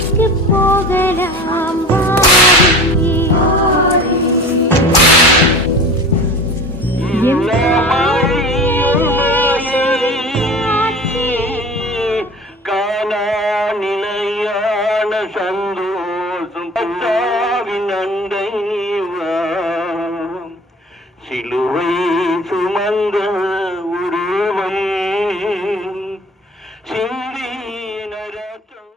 பள்ளிக்கு போகலாம் வாரி. காணா நிலையான சந்தோஷம் நந்தை சிலுவை சுமந்த உருவம் சிந்தின ரத்தம்.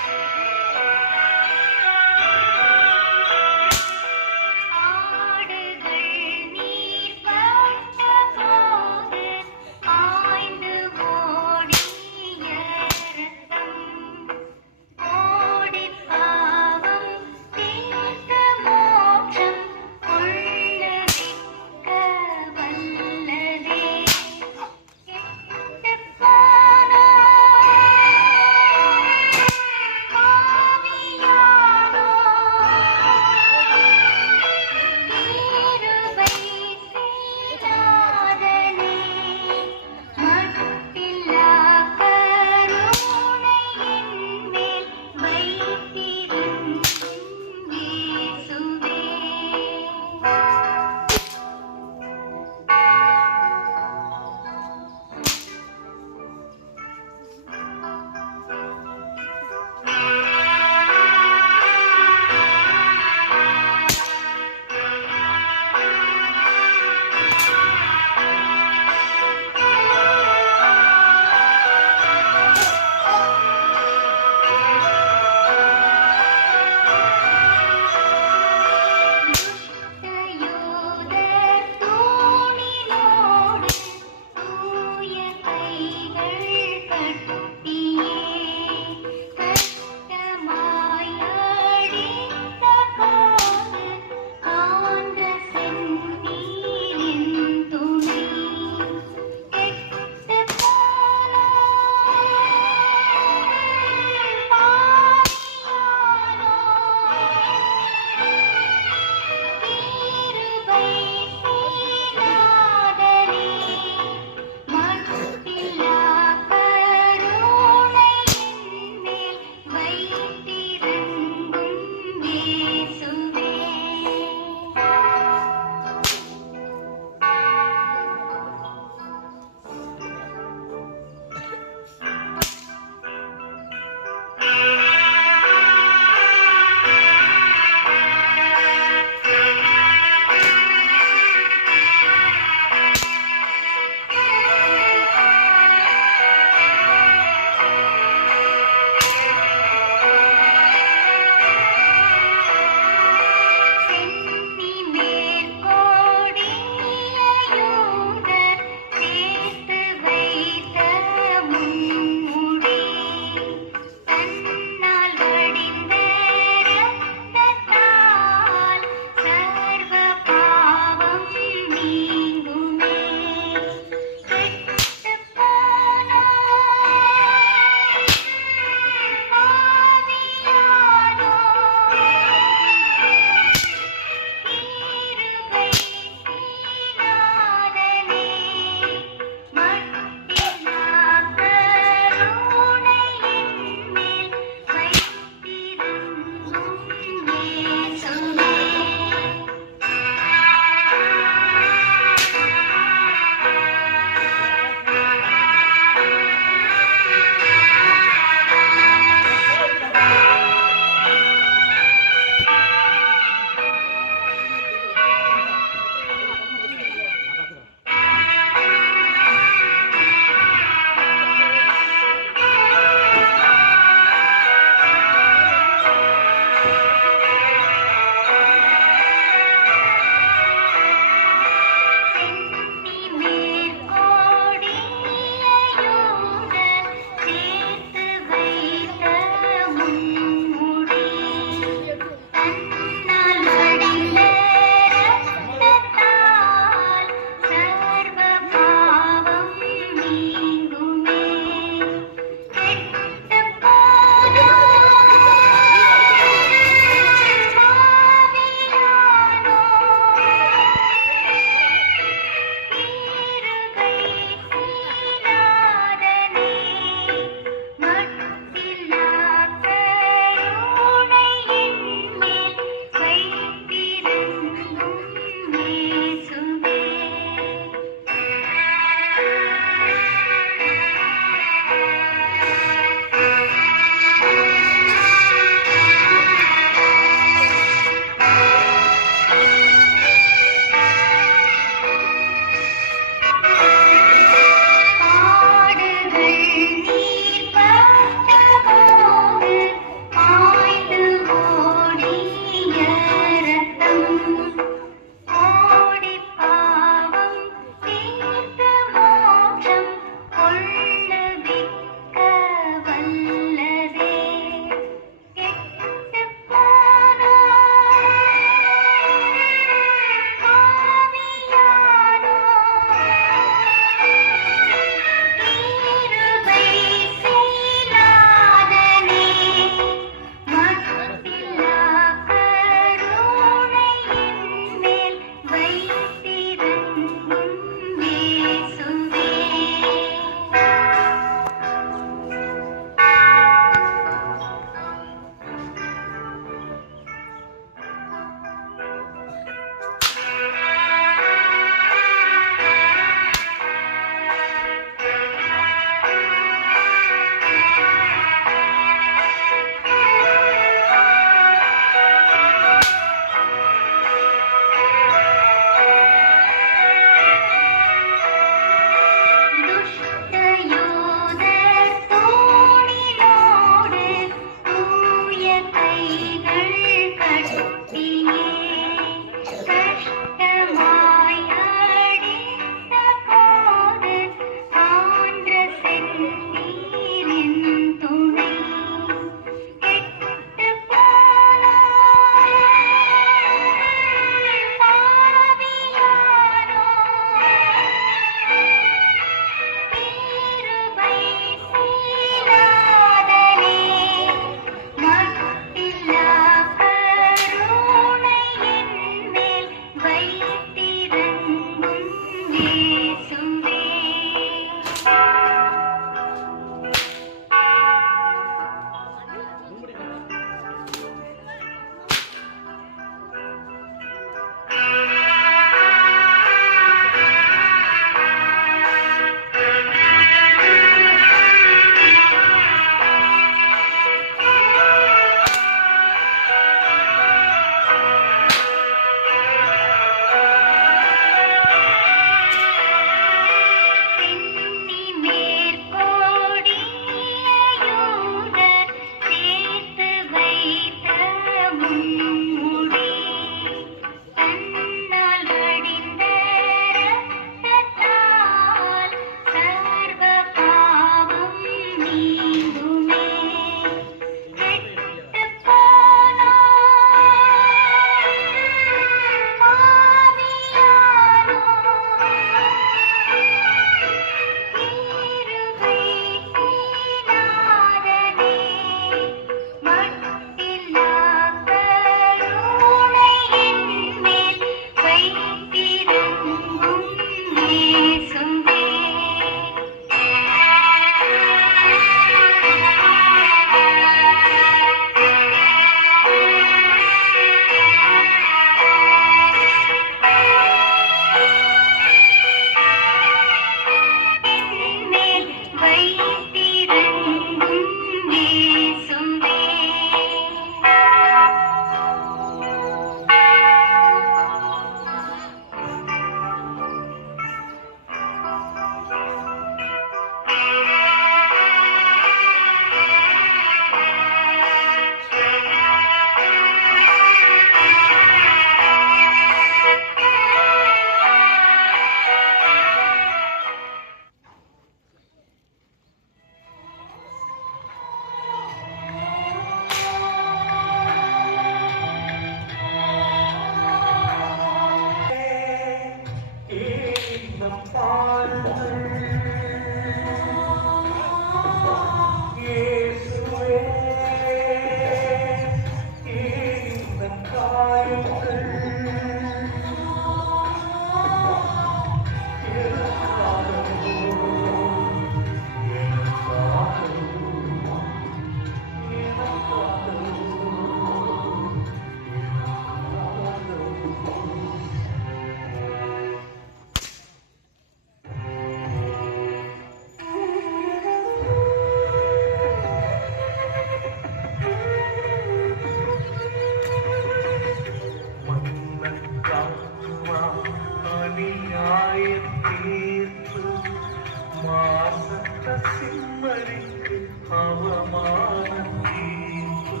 சிம்மரிக்கு அவமான தீர்ப்பு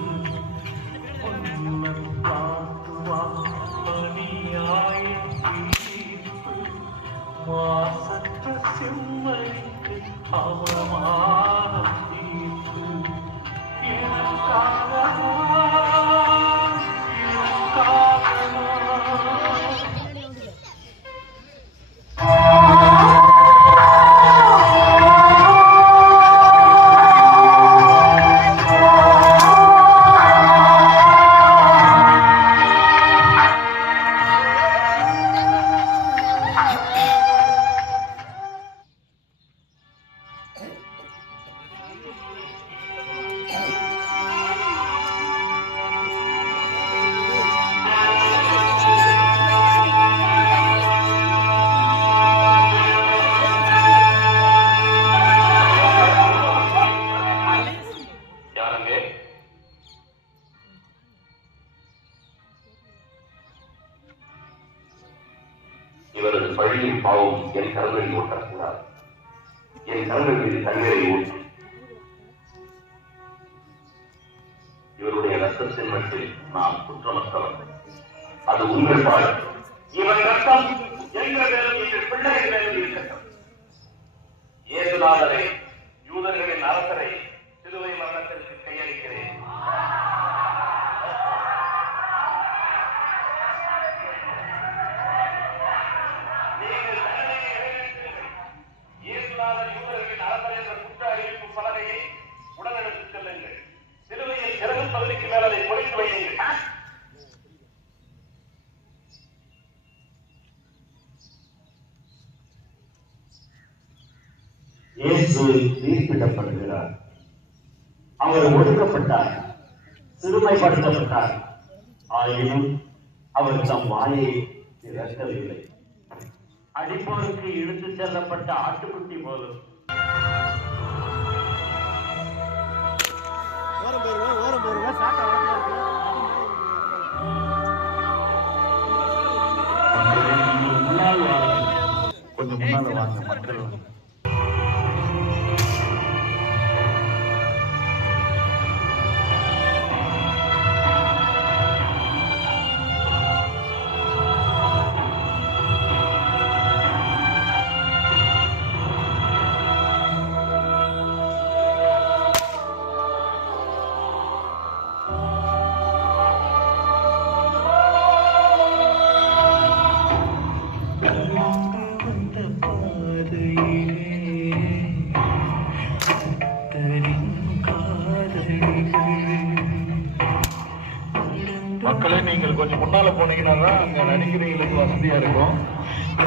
பொன்னம் பார்த்துவா மணியாய தீர்ப்பு மாசற்ற சிம்மரிக்கு அவமான தீர்ப்பு எனக்காகவா இவரது பழியின் பாவம் என் கரங்களில் ஊற்றக்கூடாது. என் கரங்கள் மீது தண்ணீரை ஊற்றி இவருடைய ரத்தத்தின் மட்டில் நான் குற்றமற்றவன். அது உங்கள் பாய். இவன் ரத்தம் எங்கள் மேலும் எங்கள் பிள்ளைகள் மேலும் இருக்கட்டும். இயேசுநாதரை, யூதர்களின் அரசரை சிலுவை மரணத்திற்கு கையளிக்கிறேன். இயேசு தீர்ப்பிடப்படுகிறார். அவர் ஒடுக்கப்பட்டார், சிறுமைப்படுத்தப்பட்டார். ஆயினும் அவர் தம் வாயை திறக்கவில்லை. அடிப்போருக்கு இழுத்துச் செல்லப்பட்ட ஆட்டுக்குட்டி போலும் கொஞ்சம் முன்னால வாங்க மக்கள். மக்களே, நீங்கள் கொஞ்சம் முன்னால போனீங்கன்னா தான் அங்க நடிக்கிறவங்களுக்கு வசதியா இருக்கும்.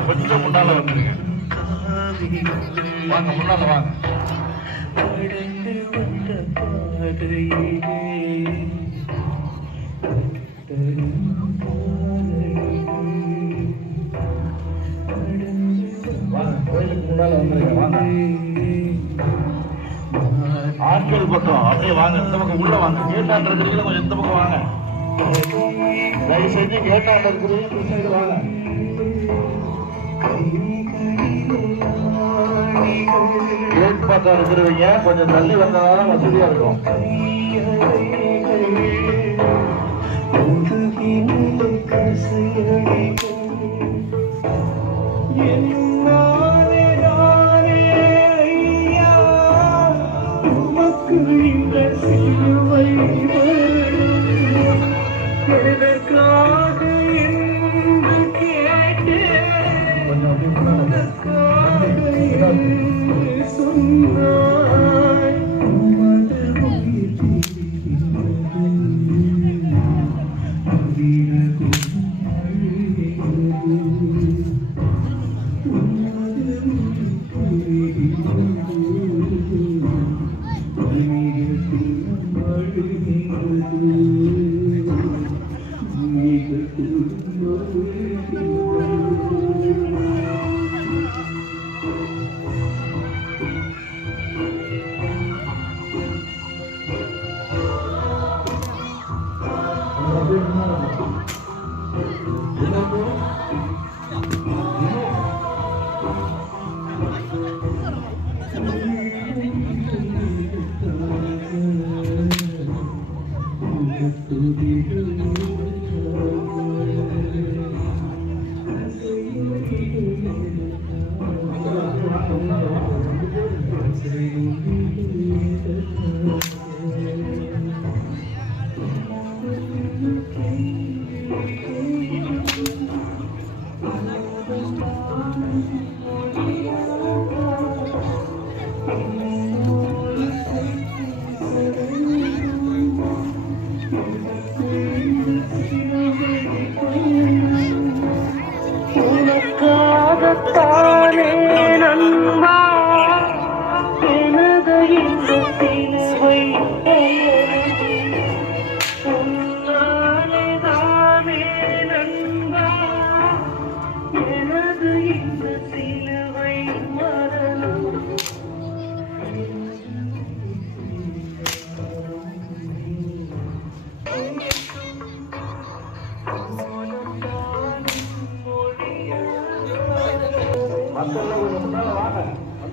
கொஞ்சம் முன்னால வந்துருங்க. வாங்க, முன்னால வாங்க. கோயிலுக்கு முன்னால வந்துருங்க. வாங்க, ஆட்கள் பக்கம் அப்படியே வாங்க. இந்த பக்கம் உள்ள வாங்க. கேட்டான்றது கொஞ்சம் இந்த பக்கம் வாங்க. தயவு செஞ்சு கேட்டான்றது வாங்க. கேட் பக்கம் இருக்கிறவங்க கொஞ்சம் தள்ளி வந்ததால வசதியா இருக்கும்.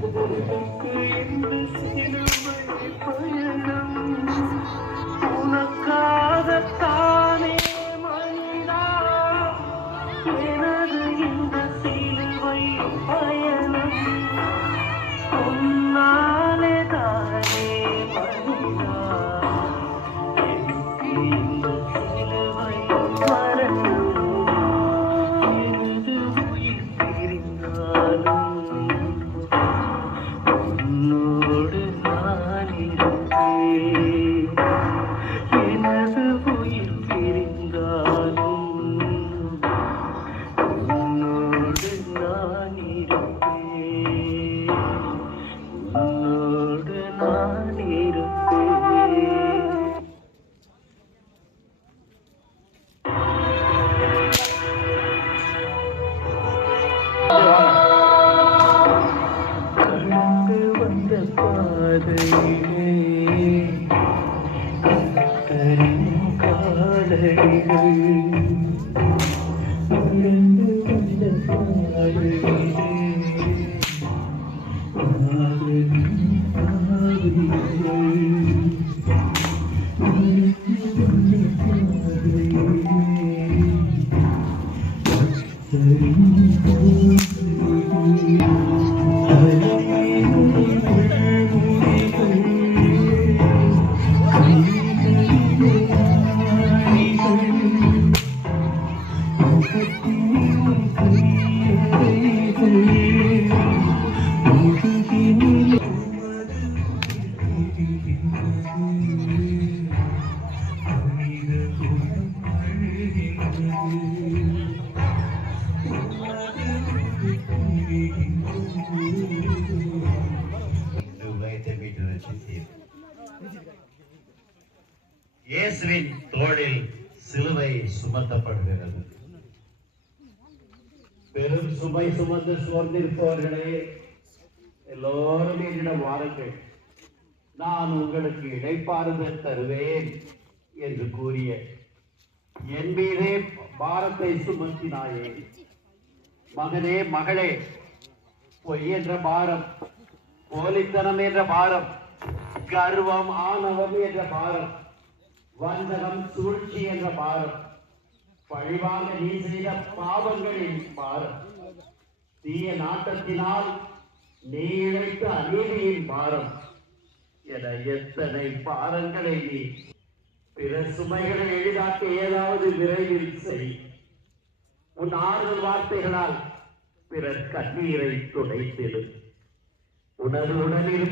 இந்த சிலுவை பயணம் உனக்காகத்தானே மனிதா, எனது இந்த சிலுவை பயணம் உன்னாலே தானே மனிதா, எனக்கு இந்த சிலுவை மரணம் எனது உயிர் பிரிந்தாலும் உன்னோடு நான் இருப்பேன். எனது உயிர் பிரிந்தாலும் உன்னோடு நான் இருப்பேன். உன்னோடு நான் இருப்பேன். கடந்து வந்த பாதையிலே கர்த்தரின் காலடிகள், கடந்து வந்த பாதையிலே நாதரின் பாதைகள், கடந்து வந்த பாதையிலே கர்த்தரின் இயேசுவின் தோளில் சிலுவை சுமத்தப்படுகிறது. பெரும் சுமை சுமந்து சோர்ந்திருப்பவர்களே, எல்லோரும் என்னிடம் வாருங்கள், நான் உங்களுக்கு இளைப்பாறுதல் தருவேன் என்று கூறிய என் மீதே பாரத்தை சுமத்தினாயே. மகனே, மகளே, பொய் என்ற பாரம், போலித்தனம் என்ற பாரம், கர்வம், ஆணவம் என்ற பாரம், வஞ்சகம், சூழ்ச்சி என்ற பாரம், பழிவாங்க நீ செய்த பாவங்களின் பாரம், தீய நாட்டத்தினால் நீ இழைத்த அநீதியின் பாரம் என எத்தனை பாரங்களை நீ பிற சுமைகளை எளிதாக்க ஏதாவது விரைவில் செய். உன் ஆறுதல் வார்த்தைகளால் பிறர் கண்ணீரை துடைத்திடு. உணர்வுடன் இரு.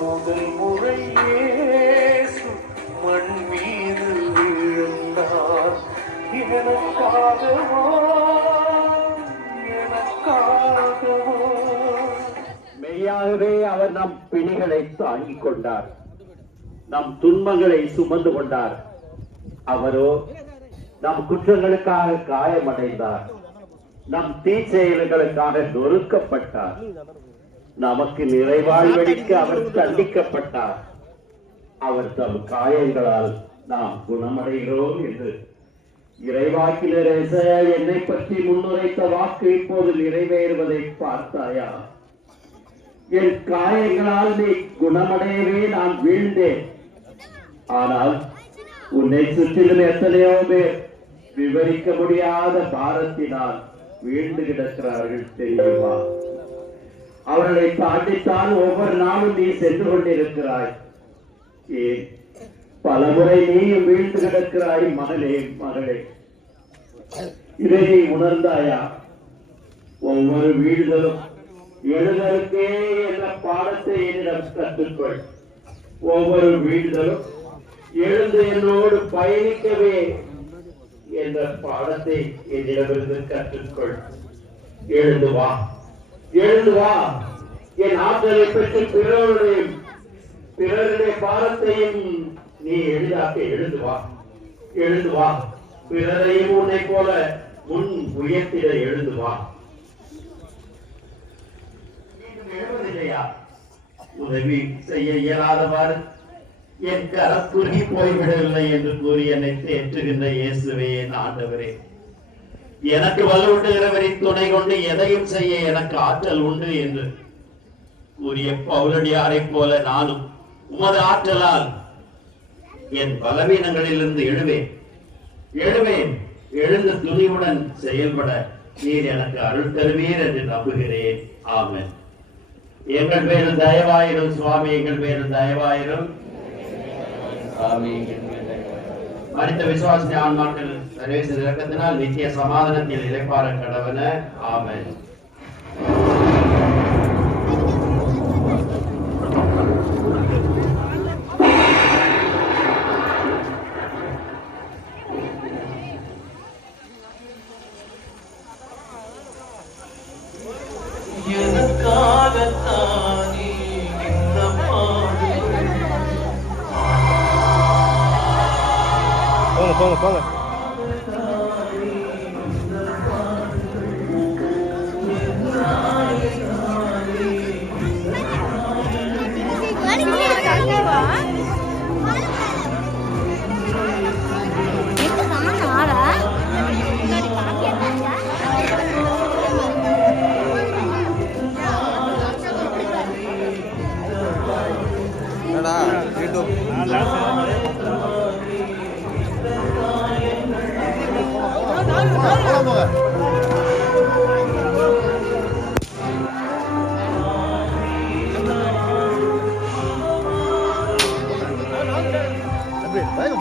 முதல் முறை இயேசு மண் மீது விழுந்தார். எனக்காகவா எனக்காகவா. மெய்யாகவே அவர் நம் பிணிகளை தாங்கிக் கொண்டார், நம் துன்பங்களை சுமந்து கொண்டார். அவரோ நம் குற்றங்களுக்காக காயமடைந்தார், நம் தீச்செயல்களுக்காக நொறுக்கப்பட்டார். நமக்கு நிறைவாழ்வழிக்க அவர் தண்டிக்கப்பட்டார். அவர் தம் காயங்களால் நாம் குணமடைகிறோம் என்று இறைவாக்கினர் எசாயா என்னை பற்றி முன்னுரைத்த வாக்கு இப்போது நிறைவேறுவதை பார்த்தாயா? என் காயங்களால் நீ குணமடையவே நான் வீழ்ந்தேன். ஆனால் உன்னை சுற்றிலும் எத்தனையோ பேர் விவரிக்க முடியாத பாரத்தினால் வீழ்ந்து கிடக்கிறார்கள் தெரியுமா? அவர்களை தாண்டித்தான் ஒவ்வொரு நாளும் நீ சென்று கொண்டிருக்கிறாய். ஏன் பலமுறை நீயும் வீழ்ந்து கிடக்கிறாய் மகளே, மகளே. இதை நீ உணர்ந்தாயா? ஒவ்வொரு வீழ்தலும் எழுதலுக்கே என்ற பாடத்தை என்னிடம் கற்றுக்கொள். ஒவ்வொரு வீழ்தலும் எழுந்து என்னோடு பயணிக்கவே என்ற பாடத்தை என்னிடமிருந்து கற்றுக்கொள். எழுந்து வா, எழுந்து வா. என் ஆற்றலை பெற்று பிறருடைய பாரத்தையும் நீ எளிதாக்க எழுந்து வா, எழுந்து வா. பிறரையும் உன்னை போல முன் உயர்த்திட எழுந்து வா. எழுவதில்லையா? உதவி செய்ய இயலாதவாறு என் கரத்துருகி போய்விடவில்லை என்று கூறி என்னை தேற்றுகின்ற இயேசுவே, என் ஆண்டவரே. எனக்கு வலுவூட்டுகிறவரின் துணை கொண்டு எதையும் செய்ய எனக்கு ஆற்றல் உண்டு என்று கூறிய பவுலடியாரை போல நானும் உமது ஆற்றலால் என் பலவீனங்களிலிருந்து எழுவேன். எழுந்து துணிவுடன் செயல்பட நீர் எனக்கு அருள் தருவீர் என்று நம்புகிறேன். ஆமென். எங்கள் பேரில் தயவாயிரும் சுவாமி, எங்கள் பேரில் தயவாயிரும். மனித விசுவாச ஆன்மாக்கள் சர்வேச இறக்கத்தினால் நித்திய சமாதானத்தில் இளைப்பாற கடவன. ஆமென். எனக்காகத்தானே இந்த பாடு. போங்க.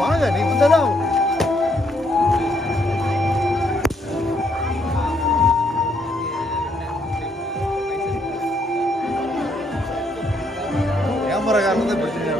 வாங்க, நீ வந்ததான் கேமராக்காரன் தான் பிரச்சனை.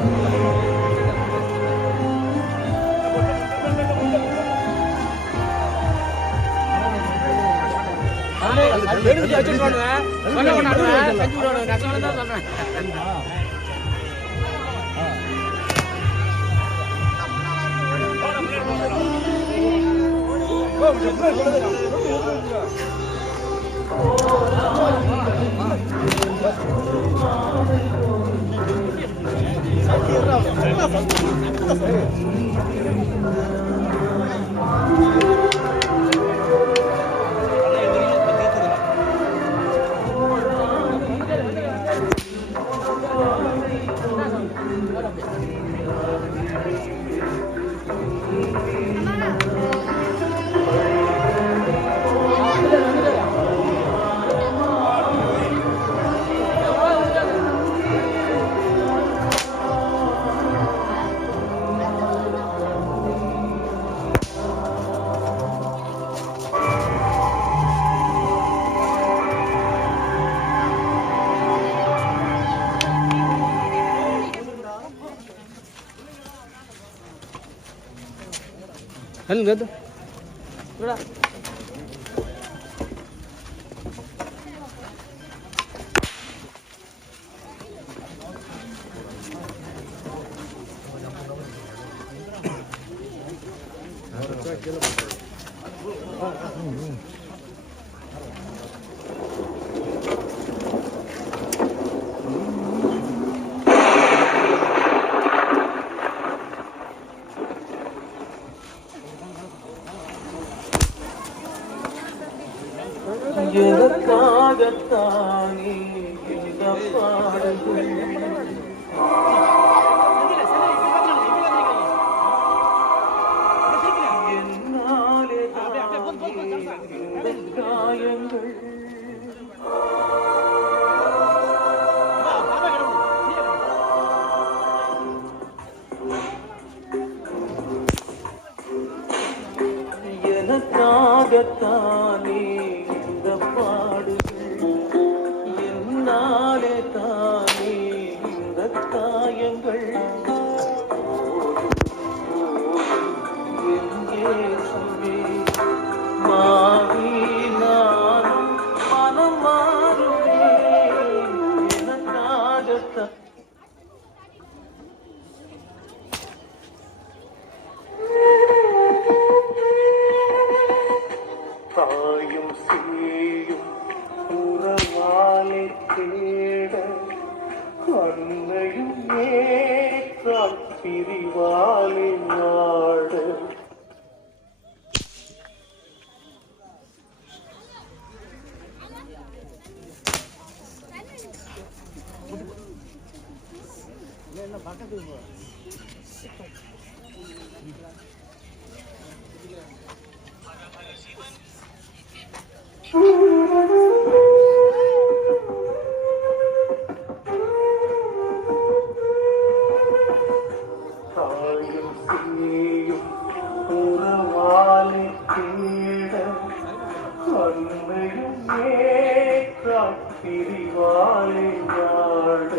எனக்காகத்தானே இந்த பாடல்கள் என்னாலே இந்த காயங்கள் எனக்காகத்தானே இந்த பாடுகள் என்னாலே தானே இந்த காயங்கள் எங்கே சுவே மாறி நானும் மனம் மாறுவேன் எனக்காகத்தான் தாயும் சேயும் உறவாலை தேட அன்னையும் ஏற்றால் பிரிவாலை நாட தாயும் சேயும் உறவாலை தேட அன்னையும் ஏற்றால் பிரிவாலை நாட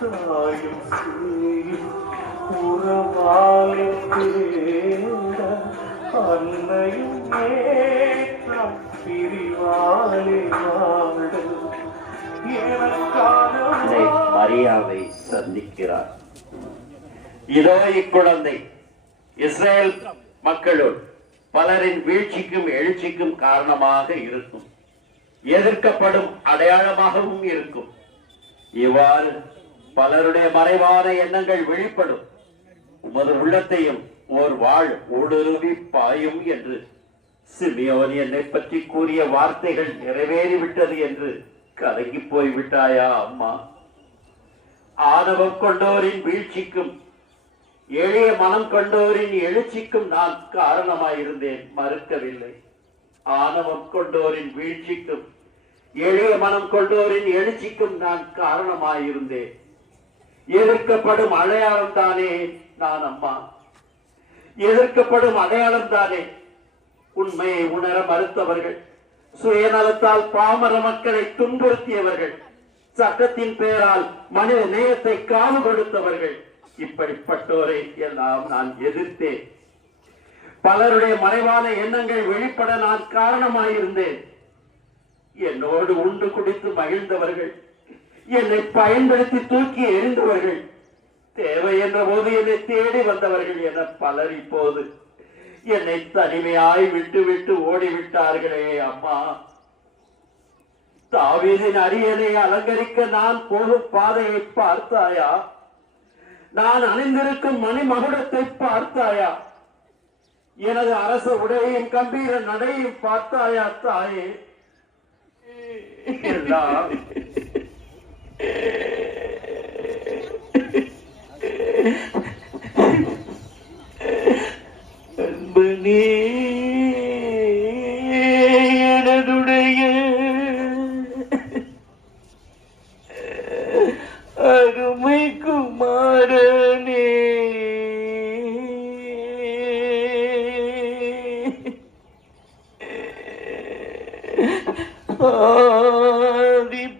தாயும் சேயும் உறவாலை தேட அன்னையும் ஏற்றால் பிரிவாலை நாட அன்னை மரியாவை சந்திக்கிறார். இதோ இக்குழந்தை இஸ்ரேல் மக்களுள் பலரின் வீழ்ச்சிக்கும் எழுச்சிக்கும் காரணமாக இருக்கும், எதிர்க்கப்படும் அடையாளமாகவும் இருக்கும். இவ்வாறு பலருடைய மறைவான எண்ணங்கள் வெளிப்படும். உமது உள்ளத்தையும் ஓர் வாழ் ஊடுருவி பாயும் என்று சிமியோன் என்னை பற்றி கூறிய வார்த்தைகள் நிறைவேறிவிட்டது என்று கலங்கி போய்விட்டாயா அம்மா? ஆணவம் கொண்டோரின் வீழ்ச்சிக்கும் எளிய மனம் கொண்டோரின் எழுச்சிக்கும் நான் காரணமாயிருந்தேன், மறுக்கவில்லை. ஆணவம் கொண்டோரின் வீழ்ச்சிக்கும் எளிய மனம் கொண்டோரின் எழுச்சிக்கும் நான் காரணமாயிருந்தேன். எதிர்க்கப்படும் அடையாளம் தானே நான் அம்மா, எதிர்க்கப்படும் அடையாளம் தானே. உண்மையை உணர மறுத்தவர்கள், சுயநலத்தால் பாமர மக்களை துன்புறுத்தியவர்கள், சட்டத்தின் பெயரால் மனித நேயத்தை காவு கொடுத்தவர்கள், இப்படிப்பட்டோரை எல்லாம் நான் எதிர்த்தேன். பலருடைய மறைவான எண்ணங்கள் வெளிப்பட நான் காரணமாயிருந்தேன். என்னோடு உண்டு குடித்து மகிழ்ந்தவர்கள், என்னை பயன்படுத்தி தூக்கி எறிந்தவர்கள், தேவை என்ற போது என்னை தேடி வந்தவர்கள் என பலர் இப்போது என்னை தனிமையாய் விட்டு விட்டு ஓடிவிட்டார்களே அம்மா. தாவீதின் அரியணை அலங்கரிக்க நான் போகும் பாதையை பார்த்தாயா? நான் அணிந்திருக்கும் மணிமகுடத்தை பார்த்தாயா? எனது அரச உடையையும் கம்பீர நடையையும் பார்த்தாயா தாயே? எல்லாம் அன்பனே எனதுடைய அருமை குமாரனே,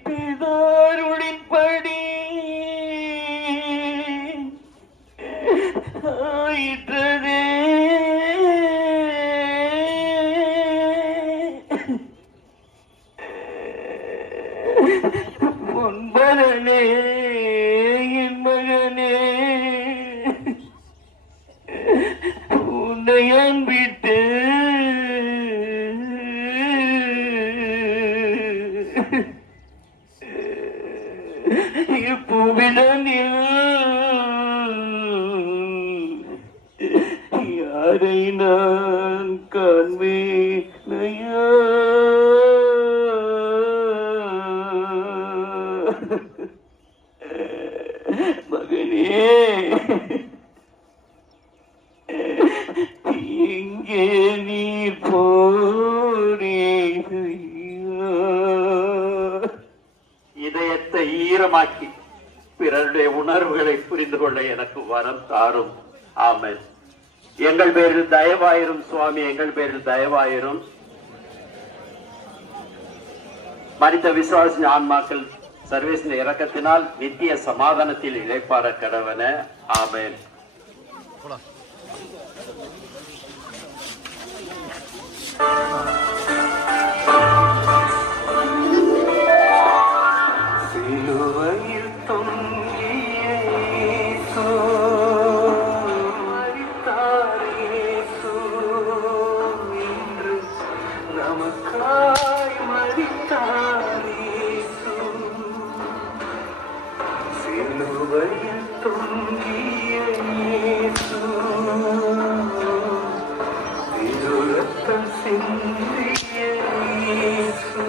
ஆதிப்பிதாருளின் படி ஆயிற்றதே நான் காண்பேனையா. மகனே, இங்கே நீ போனேனையா. இதயத்தை ஈரமாக்கி பிறருடைய உணர்வுகளை புரிந்து கொள்ள எனக்கு வரம் தாரும். ஆமென். எங்கள் பேரில் தயவாயிரும் சுவாமி, எங்கள் பேரில் தயவாயிரும். மரித்த விசுவாசி ஆன்மாக்கள் சர்வேசின் இரக்கத்தினால் நித்திய சமாதானத்தில் இழைப்பார கடவன. ஆமென். சிலுவையில் தொங்கிய இயேசு, மரித்தார் இயேசு, இன்று நமக்காய் மரித்தார் இயேசு. சிலுவையில் தொங்கிய இயேசு, திரு ரத்தம் சிந்திய இயேசு.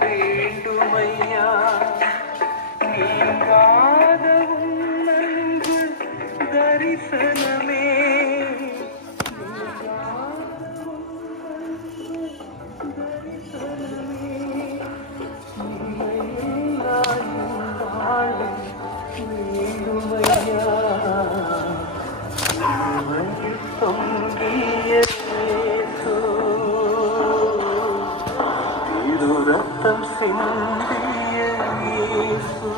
வேண்டுமையா நீங்காத உன்னன்பு தரிசனமே. ரத்தம் சிந்திய இயேசு.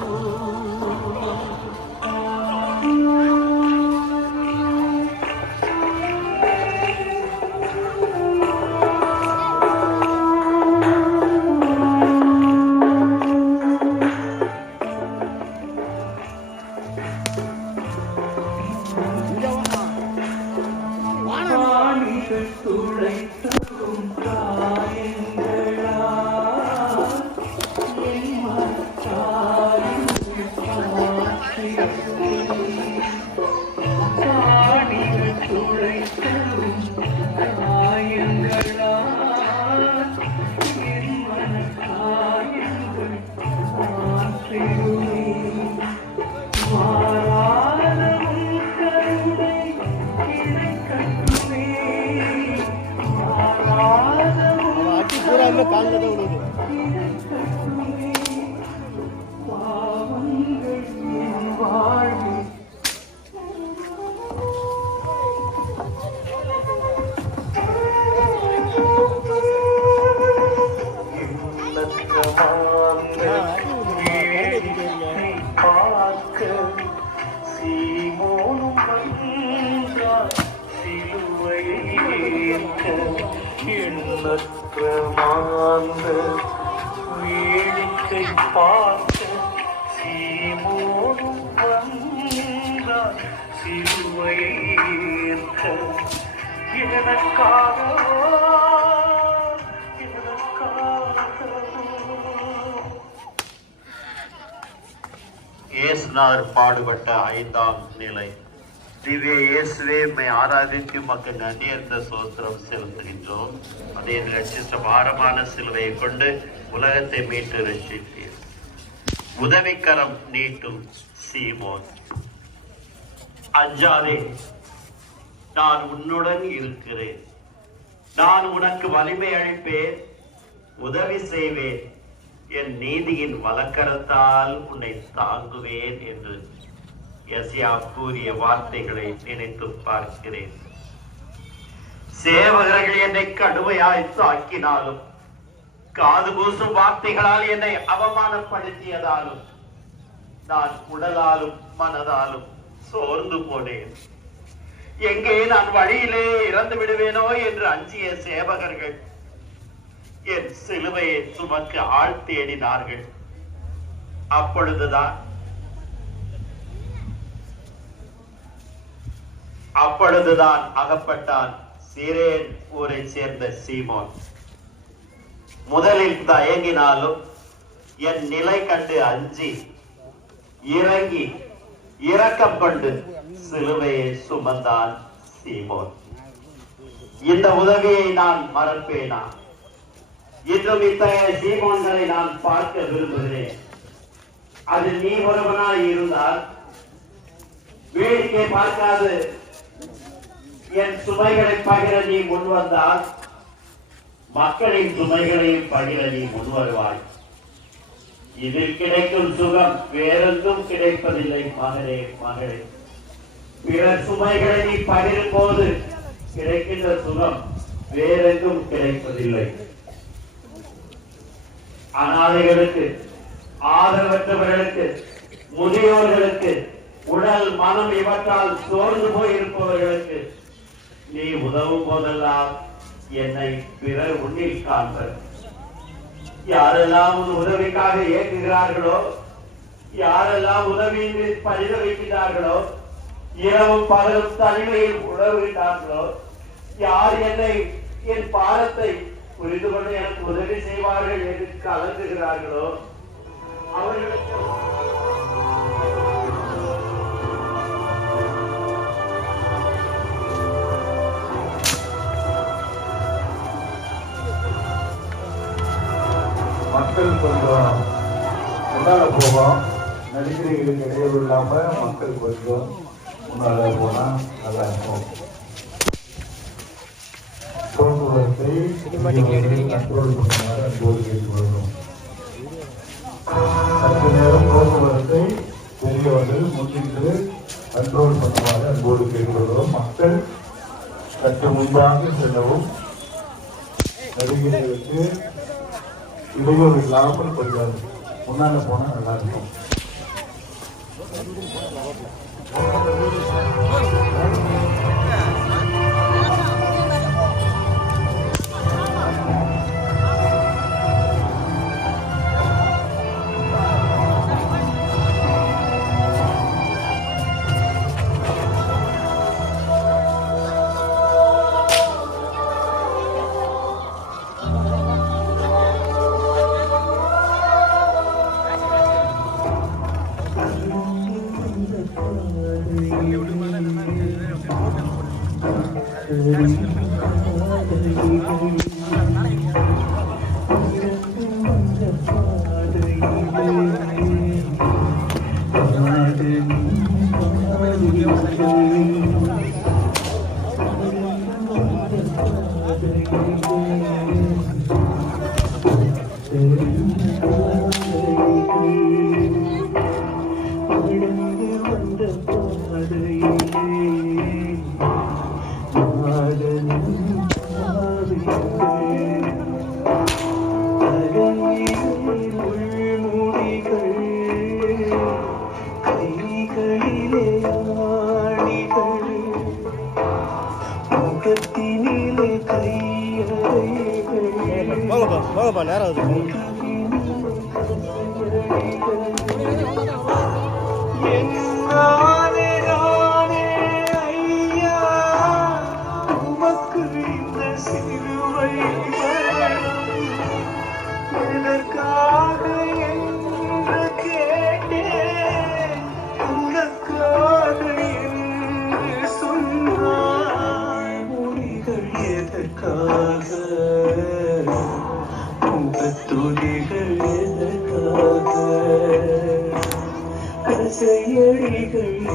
வாணிகள் துளைத்தரும் காயங்களா வேடிக்கை பார்க்க சீமோனும் வந்தார் சிலுவையை ஏற்க. இயேசுநாதர் பாடுபட்ட 5ஆம் நிலை. திவ்ய இயேசுவே, உம்மை ஆராதித்து உமக்கு நன்றியர்ந்த சோத்திரம் செலுத்துகின்றோம். அதே லட்சித்த பாரமான சிலுவையை கொண்டு உலகத்தை மீட்டு ரட்சித்தீர். உதவிக்கரம் நீட்டும் சீமோன், அஞ்சாதே, நான் உன்னுடன் இருக்கிறேன். நான் உனக்கு வலிமை அளிப்பேன், உதவி செய்வேன், என் நீதியின் வலக்கரத்தால் உன்னை தாங்குவேன் என்று எஸ்யா கூறிய வார்த்தைகளை நினைத்து பார்க்கிறேன். சேவகர்கள் என்னை கடுமையாய் தாக்கினாலும், காது கூசும் வார்த்தைகளால் என்னை அவமானப்படுத்தியதாலும் நான் உடலாலும் மனதாலும் சோர்ந்து போனேன். எங்கே நான் வழியிலே இறந்து விடுவேனோ என்று அஞ்சிய சேவகர்கள் என் சிலுவையை சுமக்க ஆள் தேடினார்கள். அப்பொழுதுதான் அகப்பட்டான் சீரேன் ஊரை சேர்ந்த சீமோன். முதலில் தயங்கினாலும் என் நிலை கண்டு அஞ்சி இறங்கி இரக்கம் கொண்டு சிலுவையை சுமந்தான் சீமோன். இந்த உதவியை நான் மறப்பேனா? இன்றும் இத்தகைய சீமோன்களை நான் பார்க்க விரும்புகிறேன். அது நீ ஒருவனாய் இருந்தால், வேடிக்கை பார்க்காது என் சுமைகளை பகிர நீ முன் வந்தால், மக்களின் சுமைகளையும் பகிர நீ முன் வருவாய். இதில் கிடைக்கும் சுகம் வேறெங்கும் கிடைப்பதில்லை மகனே, மகளே. பிறர் சுமைகளை நீ பகிரும் போது கிடைக்கின்ற சுகம் வேறெங்கும் கிடைப்பதில்லை. அனாதைகளுக்கு, ஆதரவற்றவர்களுக்கு, முதியோர்களுக்கு, உடல் மனம் இவற்றால் சோர்ந்து போயிருப்பவர்களுக்கு நீ உதவும் போதெல்லாம் என்னை பிறர் உன்னில் காண்பர். யாரெல்லாம் உன் உதவிக்காக இயக்குகிறார்களோ, யாரெல்லாம் உதவியின்றி பரிதவிக்கிறார்களோ, இரவும் பகலும் தனிமையில் உணர்கிறார்களோ, யார் என்னை என் பாரத்தை புரிந்து கொண்டு எனக்கு உதவி செய்வார்கள் என்று கலங்குகிறார்களோ அவர்களுக்கு மக்கள் கொஞ்சம் முன்னால போவோம். நடிகர்களுக்கு இடையூறு இல்லாம மக்கள் கொஞ்சம் முன்னால போனா நல்லா இருக்கும். போக்குவரத்தை கண்ட்ரோல் பண்ணுமாறு அன்போடு கேட்டுக்கொள்ளணும். சற்று நேரம் போக்குவரத்தை பெரியவர்கள் முன்னின்று கண்ட்ரோல் பண்ணுமாறு அன்போடு கேட்டுக்கொள்கிறோம். மக்கள் சற்று முன்பாக செல்லவும். நடிகர்களுக்கு இடையூறு இல்லாமல் கொஞ்சம் முன்னால போனா நல்லா இருக்கும். வாங்கப்பா நேரம் ஆகுது.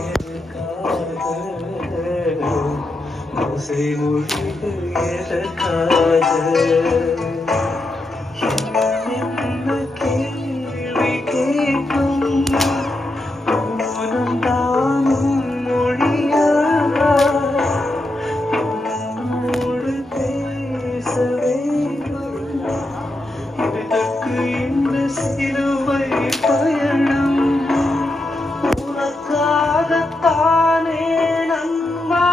எதற்காக ஓசை மொழிகள் எதற்காக என்ன கேள்வி கேட்கும் மௌனம் தானும் மொழியா என்னோடு பேச வேண்டும் இதற்கு இந்த சிலுவை பயணம் உனக்காகத்தானே நண்பா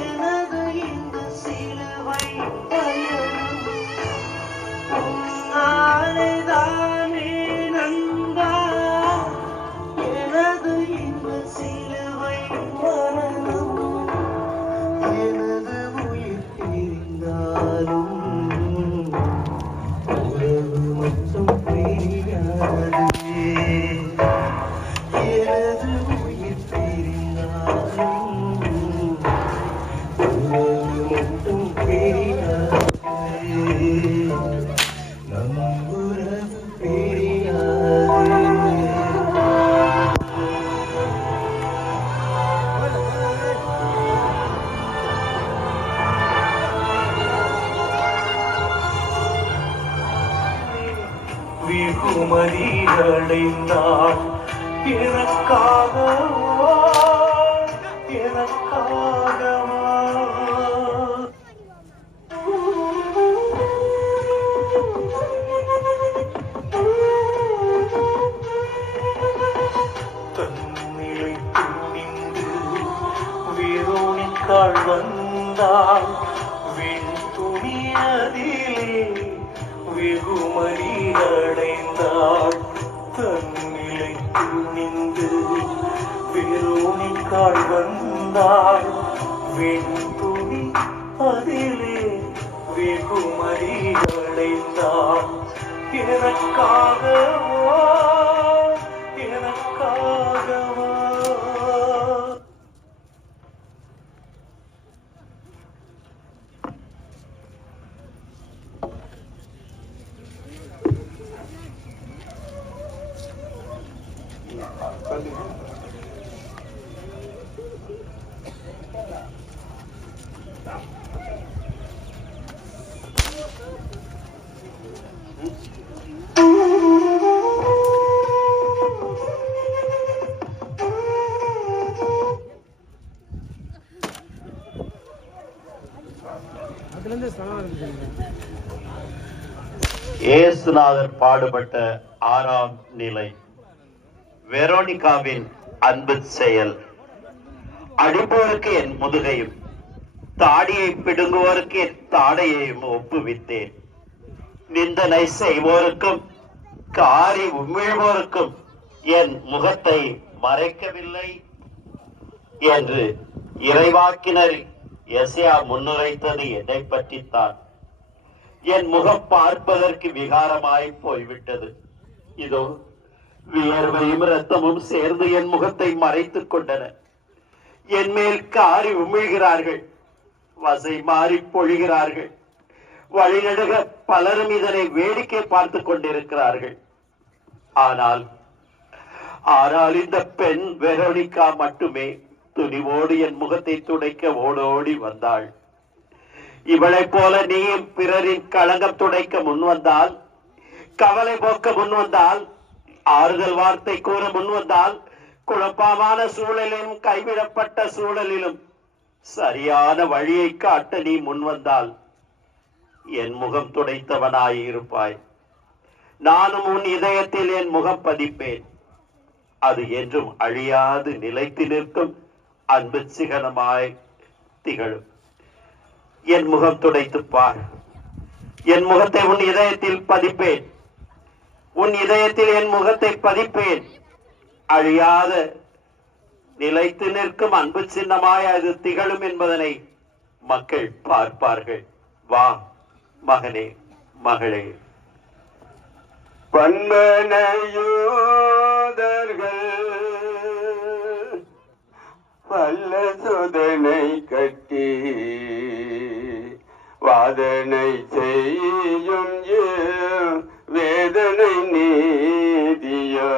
எனது இந்த சிலுவை பயணம் உன்னாலேதானே நண்பா எனது இந்த சிலுவை மரணம் எனது உயிர் பிரிந்தாலும் உறவு மட்டும் பிரியாது எனது உயிர் பிரிந்தாலும் உறவு மட்டும் பிரியாது நம் உறவு பிரியாது வெகுமதி அடைந்தால் எனக்காகவா எனக்காகவா தன்னிலை துணிந்து வேரோனிக்காள் வந்தால் வெண் துணியதிலே வெகுமதி அடைந்தாள் தன்னிலை துணிந்து வெரோனிக்காள் வந்தாள் வெண் துணி அதிலே வெகுமதி அடைந்தாள் எனக்காகவா எனக்காகவா இயேசுநாதர் பாடுபட்ட 6ஆம் நிலை. வெரோனிகாவின் அன்பு செயல். அடிப்போருக்கு என் முதுகையும் தாடியை பிடுங்குவோருக்கு என் தாடையையும் ஒப்புவித்தேன். நிந்தனை செய்வோருக்கும் காரி உமிழ்வோருக்கும் என் முகத்தை மறைக்கவில்லை என்று இறைவாக்கினர் எசையா முன்னுரைத்தது என்னை பற்றித்தான். என் முகம் பார்ப்பதற்கு விகாரமாய் போய்விட்டது. இதோ வியர்வையும் இரத்தமும் சேர்ந்து என் முகத்தை மறைத்துக் கொண்டன. என் மேல் காரி உமிழ்கிறார்கள், வசை மாறி பொழிகிறார்கள். வழிநடுக பலரும் இதனை வேடிக்கை பார்த்து கொண்டிருக்கிறார்கள். ஆனால் இந்த பெண் வெரோனிகா மட்டுமே துணிவோடு என் முகத்தை துடைக்க ஓடோடி வந்தாள். இவளை போல நீயும் பிறரின் களங்கம் துடைக்க முன் வந்தால், கவலை போக்க முன் வந்தால், ஆறுதல் வார்த்தை கூற முன் வந்தால், குழப்பமான சூழலிலும் கைவிடப்பட்ட சூழலிலும் சரியான வழியை காட்ட நீ முன் வந்தால் என் முகம் துடைத்தவனாயிருப்பாய். நானும் உன் இதயத்தில் என் முகம் பதிப்பேன். அது என்றும் அழியாது நிலைத்து நிற்கும் அன்பு சிகனமாய் திகழும். என் முகம் துடைத்து பார். என் முகத்தை உன் இதயத்தில் பதிப்பேன். உன் இதயத்தில் என் முகத்தை பதிப்பேன். அழியாத நிலைத்து நிற்கும் அன்பு சின்னமாய் அது திகழும் என்பதனை மக்கள் பார்ப்பார்கள். வா மகனே, மகளே. பன்மனையோதர்கள் வல்ல சோதனை கட்டி வாதனை செய்யும் வேதனை நீதியோ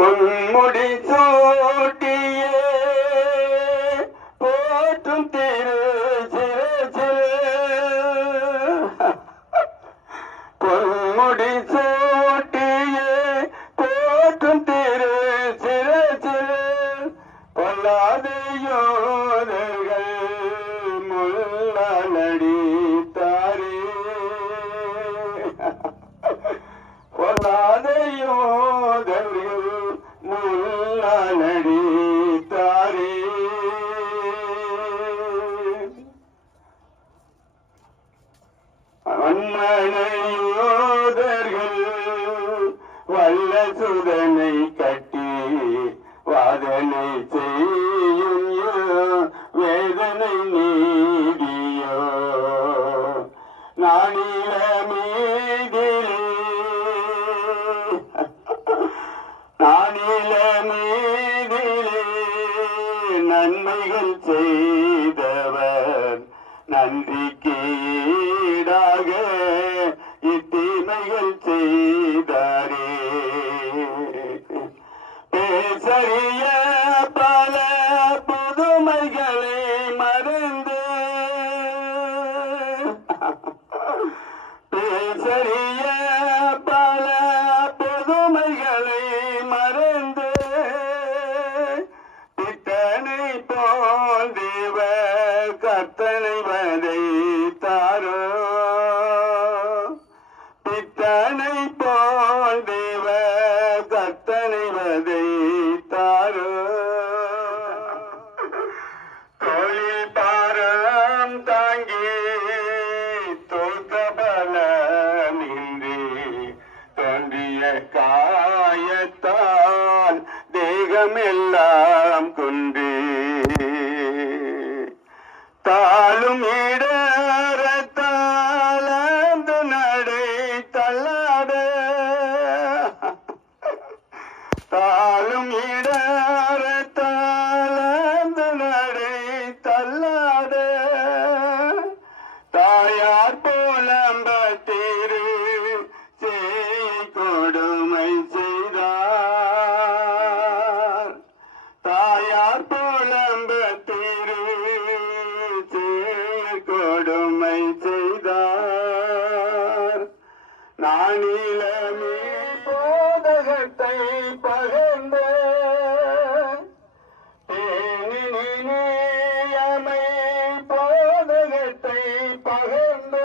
பொன்முடி சூட்டியே போற்றும் திரு பொன்முடி சூட்டியே போற்றும் திரு பொல்லாதையோதர்கள் முள்ளடி தாரே பொல்லாதையோதர்கள் முள்ளடி தாரே அன்மனையோதர்கள் வல்ல சுதனை கட்டி வாதனை செய்யும் வேதனை நீடியோ நானில மீதிலே நன்மைகள் செய்தவர் நன்றிக்கு ஈடாக இத்தீமைகள் செய்தாரே பேசறிய பல புதுமைகளை மறந்து பேசறிய பல புதுமைகளை மறந்து பித்தனை போல் தேவ கர்த்தனை வதை தாரோ பித்தனை போல் தேவ கர்த்தனை வதை தாரோ தொழில் பாரம் தாங்கி தோற்ற பலமின்றி தோன்றிய காயத்தால் தேகமெல்லாம் கொண்டு தாளும் இடரத்தாலந்து நடை தள்ளாட தாளும் இடரத்தாலந்து நடை தள்ளாட தாயார் போலம்ப திரு கொடுமை செய்தார் தாயார் போலம்ப திரு கொடுமை செய்தார் நானிலமே போதகத்தை பகர்ந்த தேனினியமை போதகத்தை பகர்ந்த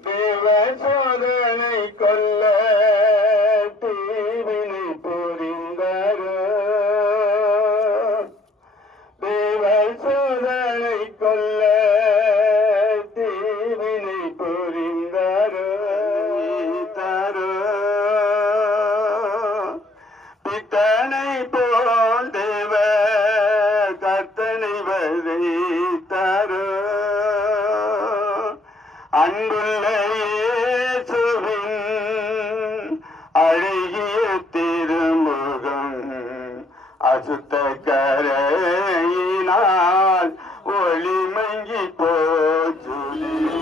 தேவ சோதனை கொல்ல தீவினை புரிந்தாரோ தேவ சோதனை கொல்ல தீவினை புரிந்தாரோ தாரோ பித்தனை போல் தேவ கர்த்தனை வதைத்தாரோ அன்புள்ள இயேசுவின் அழகிய திருமுகம் அசுத்த கரையினால் ஒளி மங்கி போச்சுதே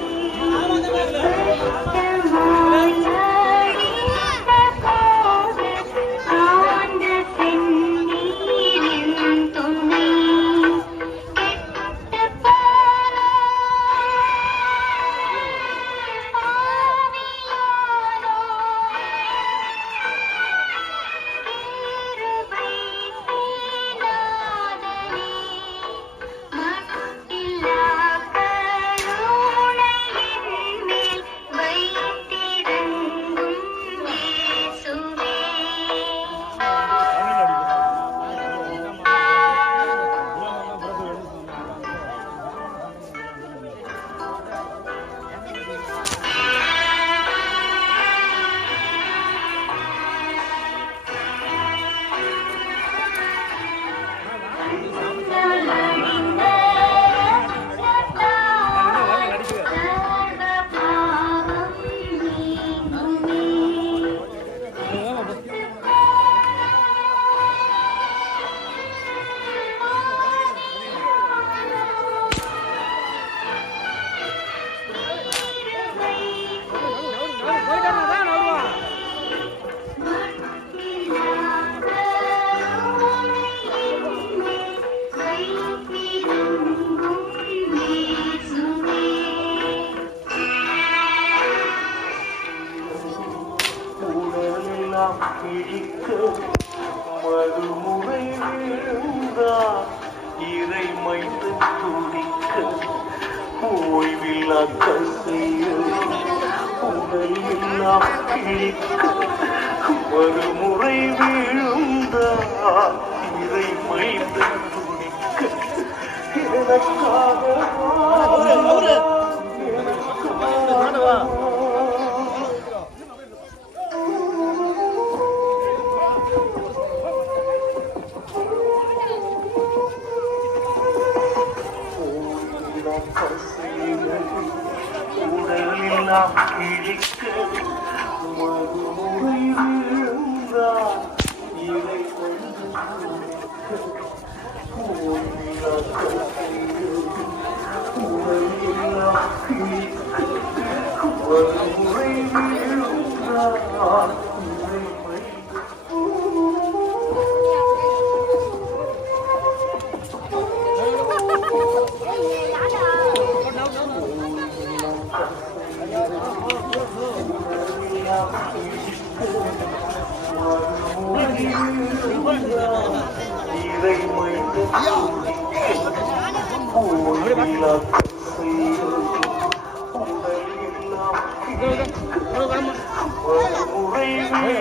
கிருபை செய்யாதனே துடிக்க மறுமுறை விழுந்தார் இறை மைந்து துடிக்க ஓய்வில்லா கசைய உடல் எல்லாம் கிழிக்க மறுமுறை விழுந்தார் இறை மைந்து துடிக்க எனக்காக உடலெல்லாம் கிழிக்க மறுமுறை விழுந்தார் இறை கொண்டு ஓய்வில்லா உடலெல்லாம் கிழிக்க மறுமுறை விழுந்தார் இறை இறை மைந்து ஓய்வில்லா கசைய உடலெல்லாம் மறுமுறை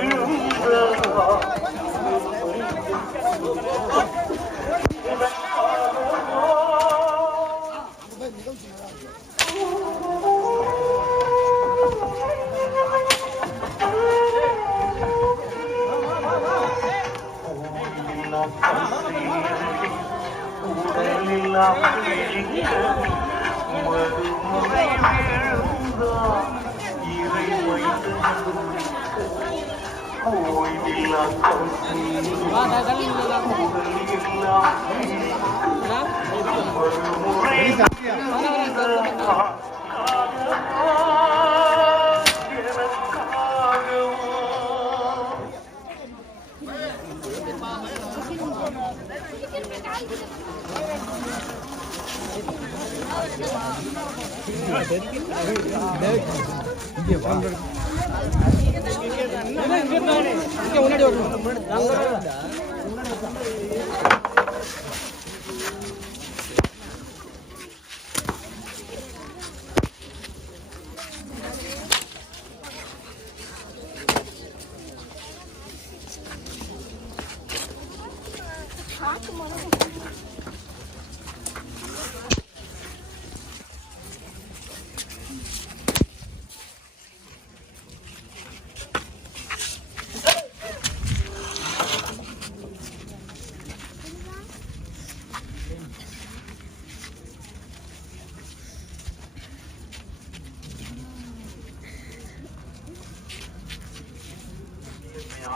விழுந்தார் உடலெல்லாம் கிழிக்க மறுமுறை விழுந்தார் இறை மைந்து ஓய்வில்லா கசைய உடலெல்லாம் மறுமுறை விழுந்தார்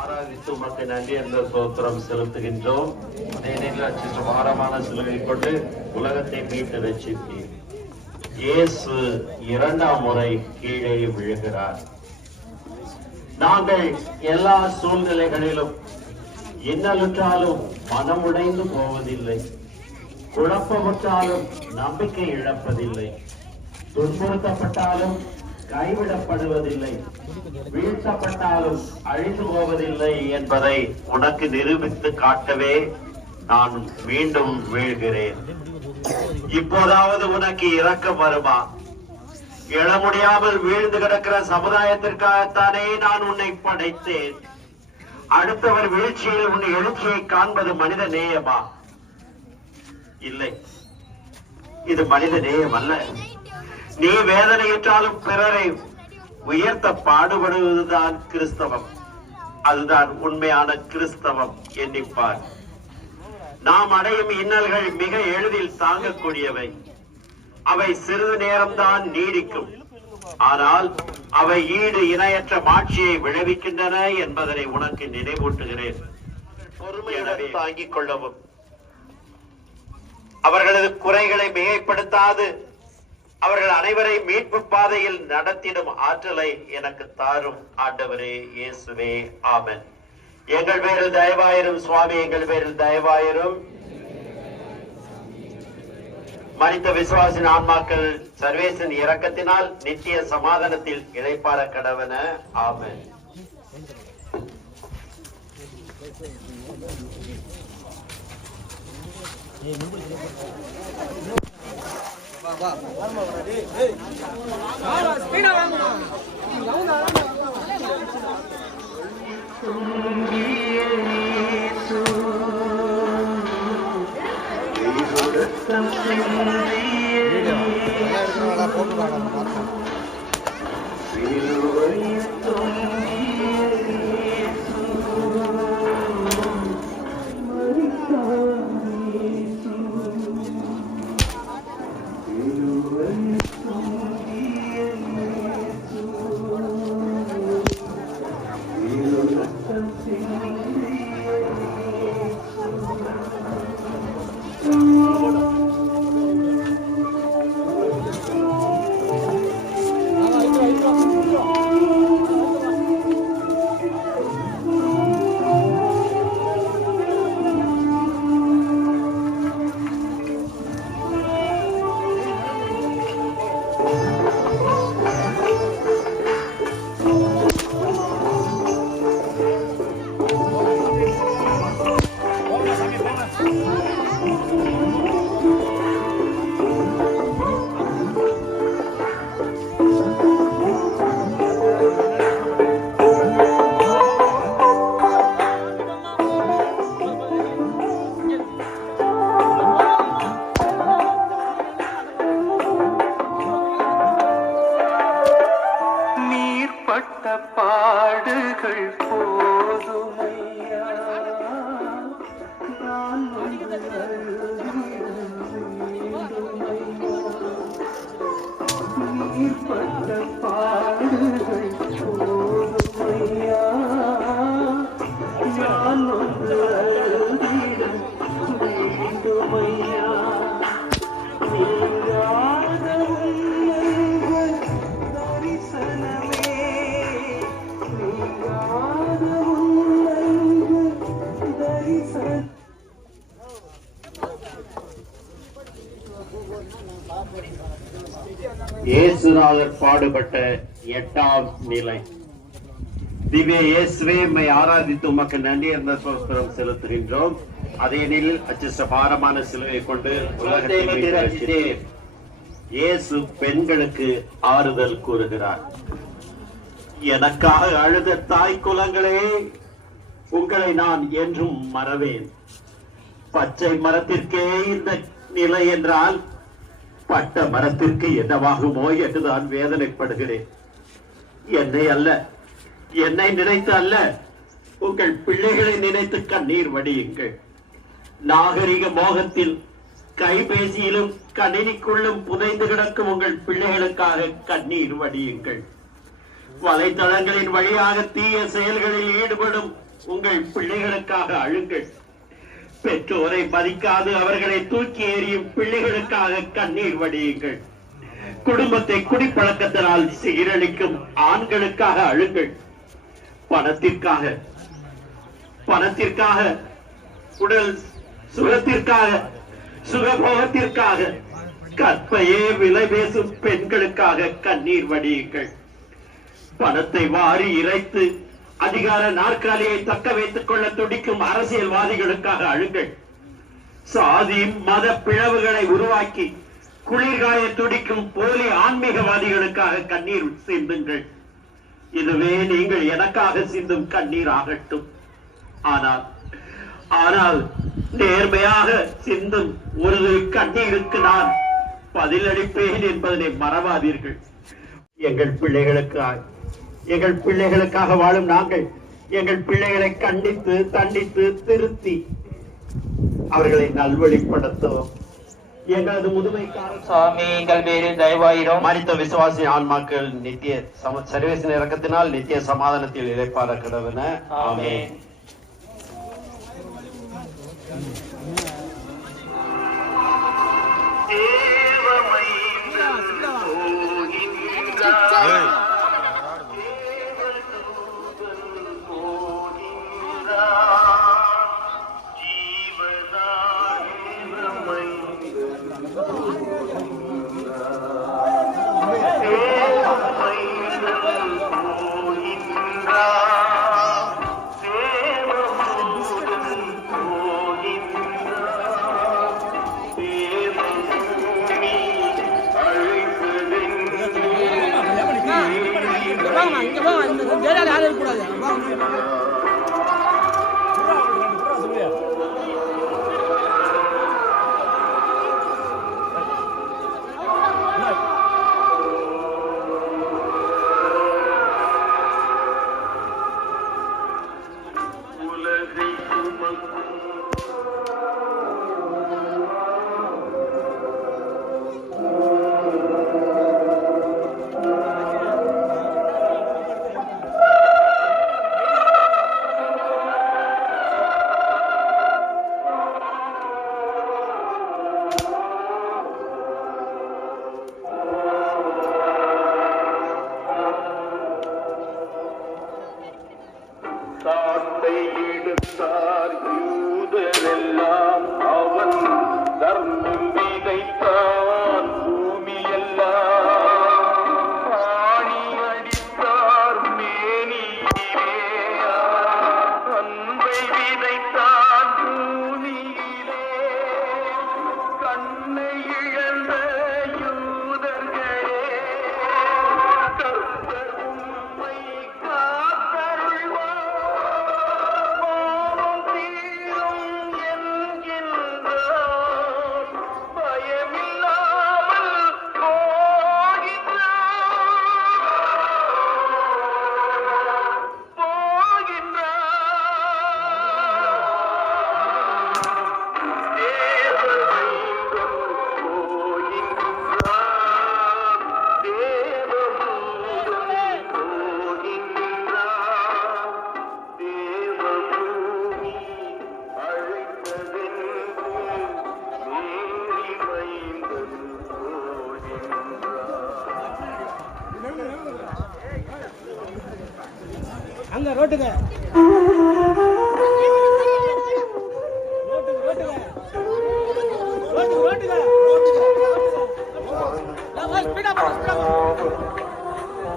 ஆராதித்து உமக்கு நன்றி என்ற ஸ்தோத்திரம் செலுத்துகின்றோம். அச்சிஷ்ட பாரமான சிலுவை கொண்டு உலகத்தை மீட்டு ரட்சித்தீர். இயேசு இரண்டாம் முறை கீழே விழுகிறார். நாங்கள் எல்லா சூழ்நிலைகளிலும் இன்னலுற்றாலும் மனமுடைந்து போவதில்லை, குழப்பமுற்றாலும் நம்பிக்கை இழப்பதில்லை, துன்புறுத்தப்பட்டாலும் கைவிடப்படுவதில்லை, வீழ்த்தப்பட்டாலும் அழிந்து போவதில்லை என்பதை உனக்கு நிரூபித்து காட்டவே நான் மீண்டும் வீழ்கிறேன். இப்போதாவது உனக்கு இரக்கம் வருமா? எழ முடியாமல் வீழ்ந்து கிடக்கிற சமுதாயத்திற்காகத்தானே நான் உன்னை படைத்தேன். அடுத்தவர் வீழ்ச்சியில் உன் எழுச்சியை காண்பது மனித நேயமா? இல்லை, இது மனித நேயம் அல்ல. நீ வேதனையுற்றாலும் பிறரை உயர்த்த பாடுபடுவதுதான் கிறிஸ்தவம். அதுதான் உண்மையான கிறிஸ்தவம். எண்ணிப்பார். நாம் அடையும் இன்னல்கள் மிக எளிதில் தாங்கக்கூடியவை. அவை சிறிது நேரம்தான் நீடிக்கும். ஆனால் அவை ஈடு இணையற்ற மாட்சியை விளைவிக்கின்றன என்பதனை உனக்கு நினைவூட்டுகிறேன். பொறுமையுடன் தாங்கிக் கொள்ளவும், அவர்களது குறைகளை மிகைப்படுத்தாது அவர்கள் அனைவரை மீட்பு பாதையில் நடத்திடும் ஆற்றலை எனக்கு தாரும் ஆண்டவரே இயேசுவே. ஆமென். எங்கள் பேரில் தயவாயிரும் சுவாமி, எங்கள் பேரில் தயவாயிரும். மனித விசுவாசின் ஆன்மாக்கள் சர்வேசன் இரக்கத்தினால் நித்திய சமாதானத்தில் இளைப்பாற கடவன. ஆமென். நீர்பட்ட பாடுகள் போதுமையா நான் வந்து நீர்பட்ட பாடுகள் போதுமையா நான் வந்து வேண்டுமையா நீங்காத உங்கள் தரிசனமே நீங்காத உங்கள் தரிசனம் இயேசுநாதர் பாடுபட்ட 8ஆம் நிலை. திவ்ய இயேசுவே, உம்மை ஆராதித்து உமக்கு நன்றி என்ற ஸ்தோத்திரம் செலுத்துகின்றோம். அதே நிலையில் அச்ச பாரமான சிலுவை கொண்டு உலகத்தை மீட்டெடுத்தீர். இயேசு பெண்களுக்கு ஆறுதல் கூறுகிறார். எனக்காக அழுத தாய் குலங்களே, உங்களை நான் என்றும் மறவேன். பச்சை மரத்திற்கே இந்த நிலை என்றால் பட்ட மரத்திற்கு என்னவாகுமோ என்று நான் வேதனைப்படுகிறேன். என்னை அல்ல, என்னை நினைத்து அல்ல, உங்கள் பிள்ளைகளை நினைத்து கண்ணீர் வடியுங்கள். நாகரிக மோகத்தில் கைபேசியிலும் கணினிக்குள்ளும் புதைந்து கிடக்கும் உங்கள் பிள்ளைகளுக்காக கண்ணீர் வடியுங்கள். வலைத்தளங்களின் வழியாக தீய செயல்களில் ஈடுபடும் உங்கள் பிள்ளைகளுக்காக அழுங்கள். பெற்றோரை மதிக்காது அவர்களை தூக்கி எறியும் பிள்ளைகளுக்காக கண்ணீர் வடியுங்கள். குடும்பத்தை குடிப்பழக்கத்தினால் சீரழிக்கும் ஆண்களுக்காக அழுங்கள். பணத்திற்காக உடல் சுகத்திற்காக சுகபோகத்திற்காக கற்பையே விலை பேசும் பெண்களுக்காக கண்ணீர் வடியுங்கள். பணத்தை வாரி இறைத்து அதிகார நாற்காலியை தக்க வைத்துக் கொள்ள துடிக்கும் அரசியல்வாதிகளுக்காக அழுங்கள். சாதி மத பிளவுகளை உருவாக்கி குளிர்காய துடிக்கும் போலி ஆன்மீகவாதிகளுக்காக கண்ணீர் சிந்துங்கள். இதுவே நீங்கள் எனக்காக சிந்தும் கண்ணீர் ஆகட்டும். ஆனால் நேர்மையாக சிந்தும் ஒரு கண்ணீருக்கு நான் பதிலளிப்பேன் என்பதனை மறவாதீர்கள். எங்கள் பிள்ளைகளுக்காக வாழும் நாங்கள் எங்கள் பிள்ளைகளை கண்டித்து தண்டித்து திருத்தி அவர்களை நல்வழிப்படுத்துவோம். எங்களது முதுமை சுவாமி எங்கள் பேரில் தயவாயிரும். மரித்த விசுவாசி ஆன்மாக்கள் நித்திய சர்வேசின் இறக்கத்தினால் நித்திய சமாதானத்தில் இழைப்பார கடவுன. ஆமென்.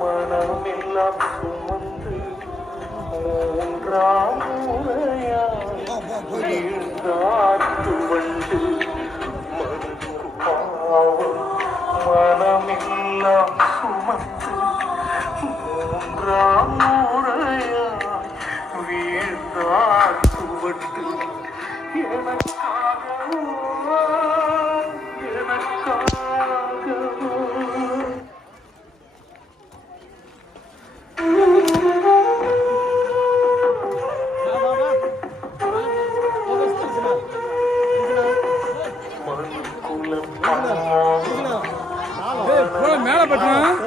மனமெல்லாம் சுமந்து மூன்றாம் முறையாய் வீழ்ந்தாட்டு வண்டு மறுக்கு பாவம் மனமெல்லாம் சுமந்து மூன்றாம் முறையாய் வீழ்ந்தாட்டு வண்டு எனக்காகவோ மேல பட்டுறான்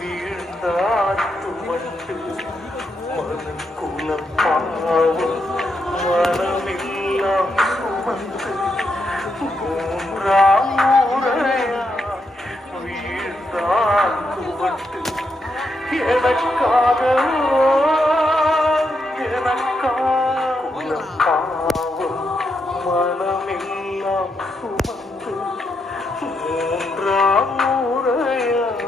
வீழ்ந்தாட்டு வண்டு மனக்குலம் பாவம் மனமெல்லாம் சுமந்து மூன்றாம் முறையாய் வீழ்ந்தாட்டு வண்டு எனக்காகவோ எனக்காகுலம் பாவம் மனமெல்லாம் சுமந்து மூன்றாம் முறையாய்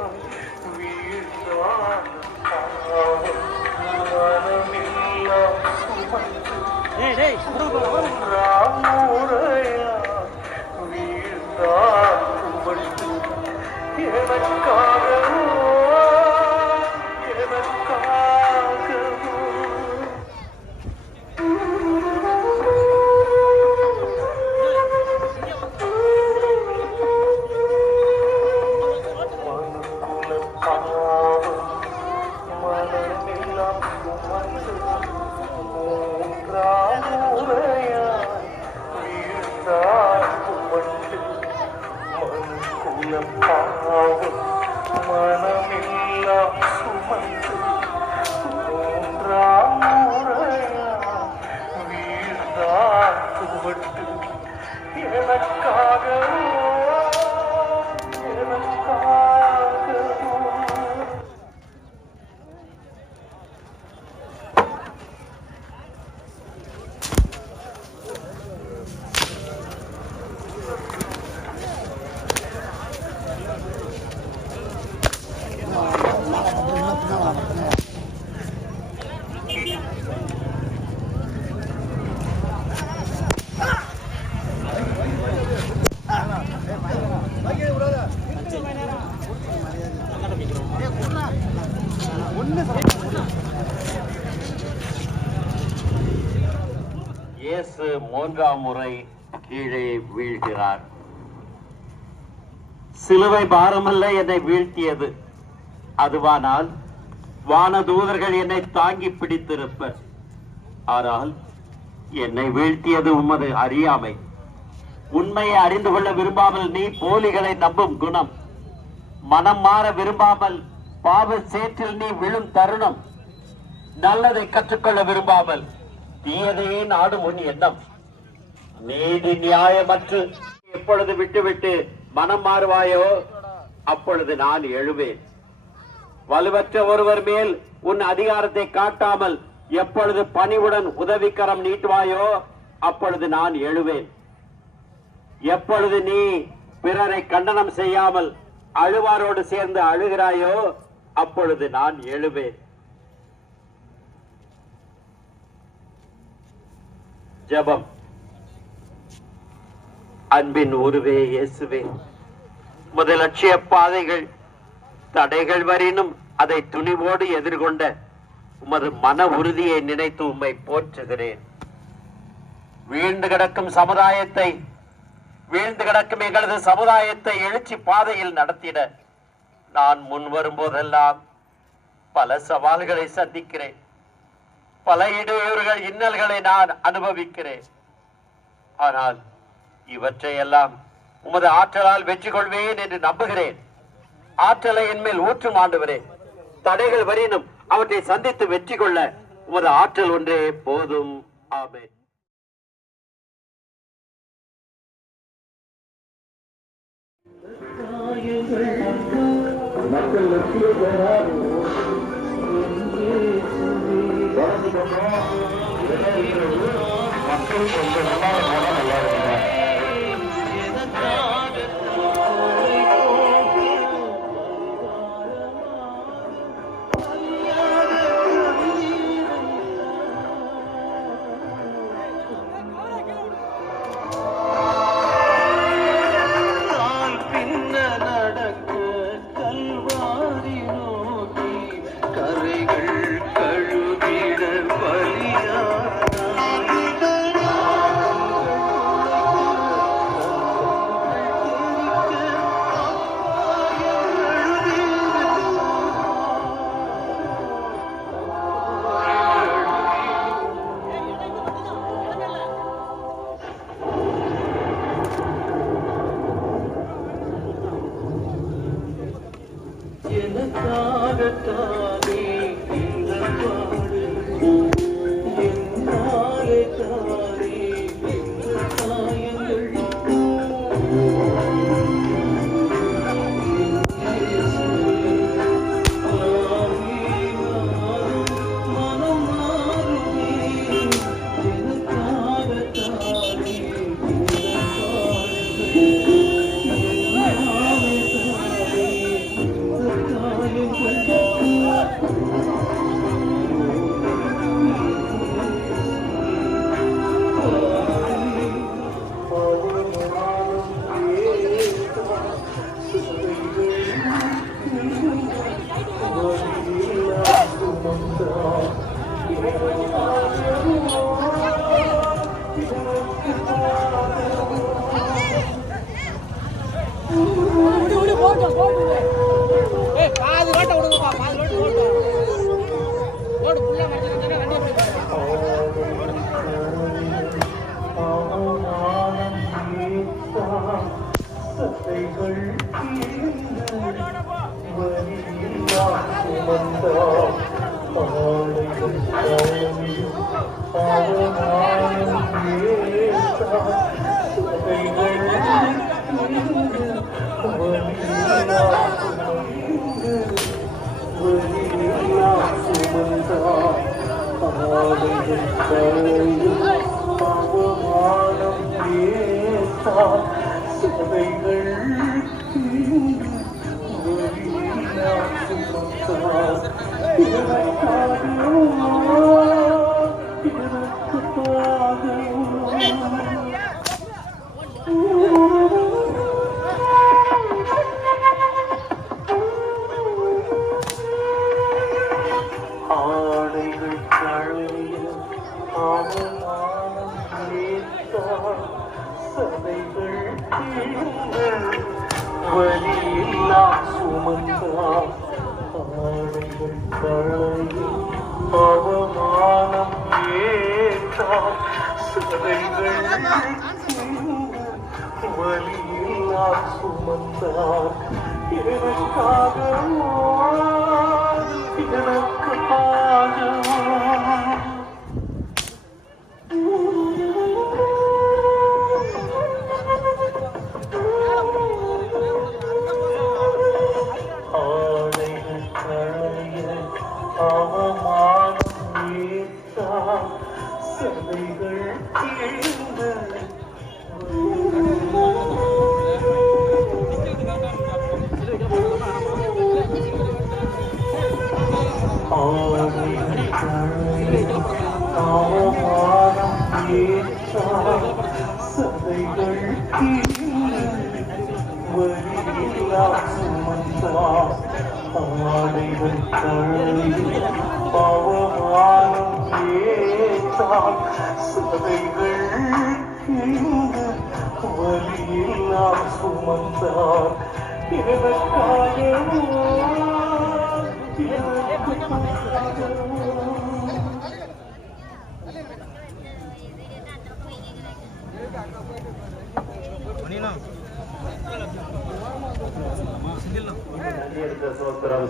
வீழ்ந்தாட்டு பாவம் மனமெல்லாம் சுமந்து மூன்றாம் முறையாய் வீழ்ந்தாட்டு வண்டு எனக்காகவோ எனக்காகவோ மனுக்குலம் பாவம் மனமெல்லாம் சுமந்து மூன்றாம் முறையாய் வீழ்ந்தாட்டு வண்டு மனுக்குலம் பாவம் மனமெல்லாம் சுமந்து மூன்றாம் முறையாய் வீழ்ந்தாட்டு வண்டு எனக்காகவோ எனக்காகவோ இயேசு மூன்றாம் முறை கீழே வீழ்கிறார். சிலுவை பாரமல்ல என்னை வீழ்த்தியது, அதுவானால் வானதூதர்கள் என்னை தாங்கி பிடித்திருப்பர். ஆனால் என்னை வீழ்த்தியது உமது அறியாமை. உண்மையை அறிந்து கொள்ள விரும்பாமல் நீ போலிகளை நம்பும் குணம், மனம் மாற விரும்பாமல் பாவ சேற்றில் நீ விழும் தருணம், நல்லதை கற்றுக்கொள்ள விரும்பாமல் தீயதையே நாடும் உன் எண்ணம், நீதி நியாயமற்று எப்பொழுது விட்டுவிட்டு மனம் மாறுவாயோ அப்பொழுது நான் எழுவேன். வலுவற்ற ஒருவர் மேல் உன் அதிகாரத்தை காட்டாமல் எப்பொழுது பணிவுடன் உதவிக்கரம் நீட்டுவாயோ அப்பொழுது நான் எழுவேன். எப்பொழுது நீ பிறரை கண்டனம் செய்யாமல் அழுவாரோடு சேர்ந்து அழுகிறாயோ அப்பொழுது நான் எழுவேன். ஜெபம். அன்பின் உருவே இயேசுவே, உமது லட்சிய பாதைகள் தடைகள் வரினும் அதை துணிவோடு எதிர்கொண்ட உமது மன உறுதியை நினைத்து உம்மை போற்றுகிறேன். வீழ்ந்து கிடக்கும் எங்களது சமுதாயத்தை எழுச்சி பாதையில் நடத்திட நான் முன் வரும்போதெல்லாம் பல சவால்களை சந்திக்கிறேன். பல இடையூறுகள் இன்னல்களை நான் அனுபவிக்கிறேன். ஆனால் இவற்றையெல்லாம் உமது ஆற்றலால் வெற்றி கொள்வேன் என்று நம்புகிறேன். ஆற்றலை என்மேல் ஊற்றும் ஆண்டவரே. தடைகள் வரினும் அவற்றை சந்தித்து வெற்றி கொள்ள உமது ஆற்றல் ஒன்றே போதும். ஆமென். காயங்கள் மக்கள் லட்சிய பேரார் மக்கள் கொஞ்சம் நல்லா போனால் நல்லா இருக்குங்க.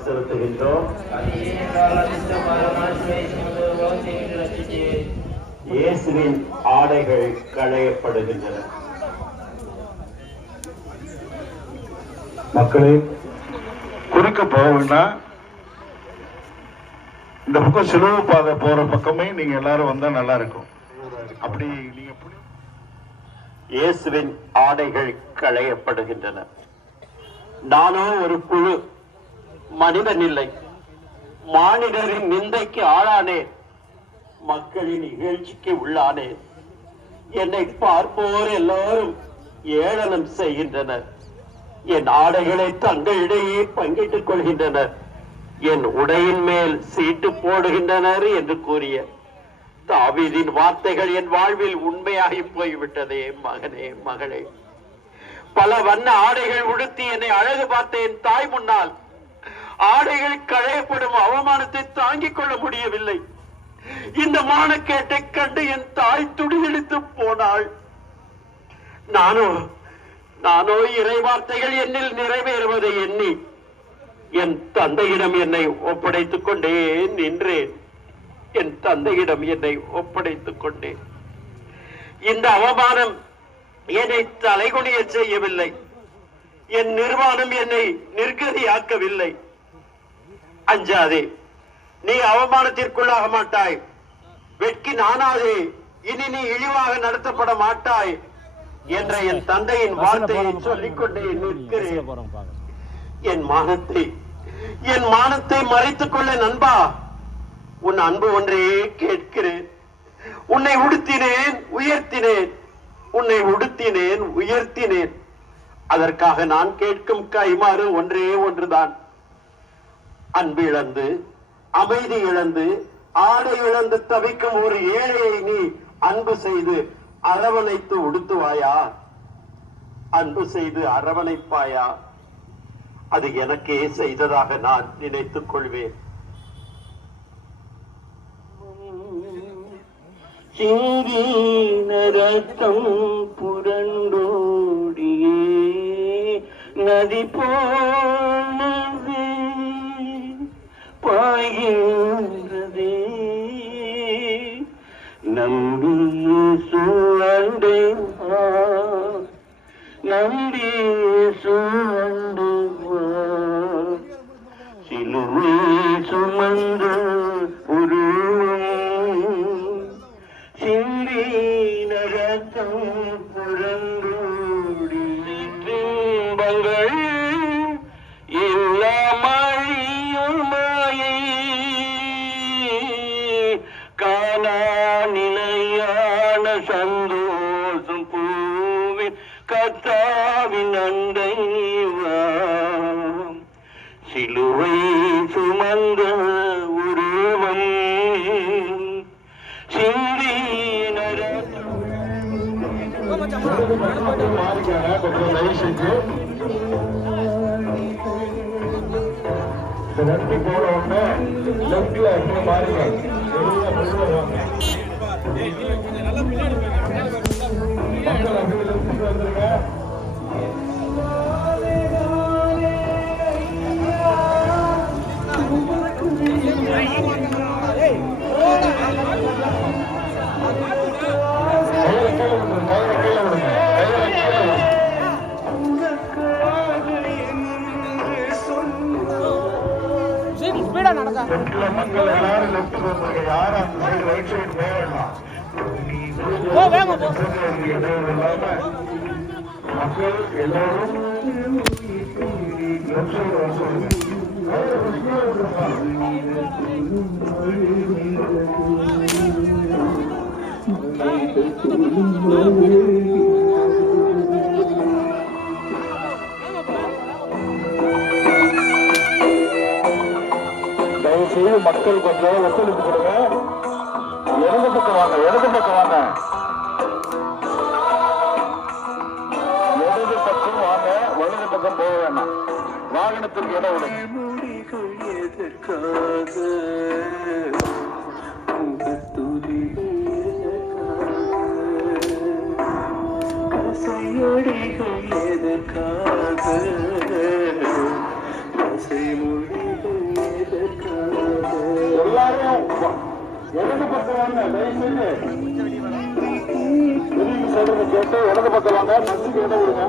செலுத்துகின்றோம். இயேசுவின் ஆடைகள் குறுக்க போகுன்னா இந்த பக்கம் சிலுவை பாதை போற பக்கமே நீங்க எல்லாரும் வந்தா நல்லா இருக்கும். அப்படி நீங்க இயேசுவின் ஆடைகள் களையப்படுகின்றன. நானோ ஒரு புழு, மனிதன் இல்லை. மானிடரின் நிந்தைக்கு ஆளானேன், மக்களின் இகழ்ச்சிக்கு உள்ளானேன். என்னை பார்ப்போர் எல்லாரும் ஏளனம் செய்கின்றனர். என் ஆடைகளை தங்களிடையே பங்கிட்டுக் கொள்கின்றனர். என் உடையின் மேல் சீட்டு போடுகின்றனர் என்று கூறிய தாவீதின் வார்த்தைகள் என் வாழ்வில் உண்மையாகி போய்விட்டதே. மகனே, மகளே, பல வண்ண ஆடைகள் உடுத்தி என்னை அழகு பார்த்த என் தாய் முன்னால் ஆடைகள் களையப்படும் அவமானத்தை தாங்கிக் கொள்ள முடியவில்லை. இந்த மானக்கேட்டை கண்டு என் தாய் துடியெடுத்து போனாள். நானோ இறை வார்த்தைகள் என்னில் நிறைவேறுவதை எண்ணி என் தந்தையிடம் என்னை ஒப்படைத்துக் கொண்டே நின்றேன். என் தந்தையிடம் என்னை ஒப்படைத்துக் கொண்டேன். இந்த அவமானம் என்னை தலைகுனிய செய்யவில்லை. என் நிர்வாணம் என்னை நிர்கதியாக்கவில்லை. அஞ்சாதே, நீ அவமானத்திற்குள்ளாக மாட்டாய். வெட்கி நானாதே, இனி நீ இழிவாக நடத்தப்பட மாட்டாய் என்ற என் தந்தையின் வார்த்தையை சொல்லிக்கொண்டே நிற்கிறேன். என் மானத்தை மறைத்துக் கொள்ள நண்பா, உன் அன்பு ஒன்றே கேட்கிறேன். உன்னை உடுத்தினேன், உயர்த்தினேன். உன்னை உடுத்தினேன், உயர்த்தினேன். அதற்காக நான் கேட்கும் கைமாறு ஒன்றே ஒன்றுதான். அன்பு இழந்து, அமைதி இழந்து, ஆடை இழந்து தவிக்கும் ஒரு ஏழையை நீ அன்பு செய்து அரவணைத்து உடுத்துவாயா? அன்பு செய்து அரவணைப்பாயா? அது எனக்கே செய்ததாக நான் நினைத்துக் கொள்வேன். சிங்கீனரத்தம் புரண்டோடியே நதி போனதே பாய்கின்றதே. நம்பி சூழண்டே நம்பி சூழண்டு சிலுவை சுமந்த உருவம் சிந்தி நரத்தம் புறந்தோடி துன்பங்கள் எல்லா மழியும் மாயை காணா நிலையான சந்தோஷம் பூவின் கத்தாவின் அண்டை சிலுவை சுமந்த உருவம் சிந்தி ரெண்டு போற உடனே லெப்ட்ல மாறுங்க. மக்கள் அப்படி லெப்ட் வந்துருங்க. மக்கள் எல்லாரும் லெப்ட் வந்துருங்க. யாரும் அந்த சைடு ரைட் சைடு போயிடலாம். மக்கள் எல்லாரும் லெப்ட் சைடு வர சொல்லுங்க. தயவுசெய்து மக்கள் கொஞ்சம் ஒத்துழைப்பு கொடுங்க. இடது பக்கம் வாங்க, இடது பக்கம் வாங்க, இடது பக்கம் வாங்க, வலது பக்கம் போக வேண்டாம். வாகனத்துக்கு இடம் விடுங்க. எல்லாரும் இடது பக்கம் வாங்க. தயவுசெய்து சொல்றது கேட்டு இடது பக்கம் வாங்க. பஸ்ஸுக்கு இடம் விடுங்க.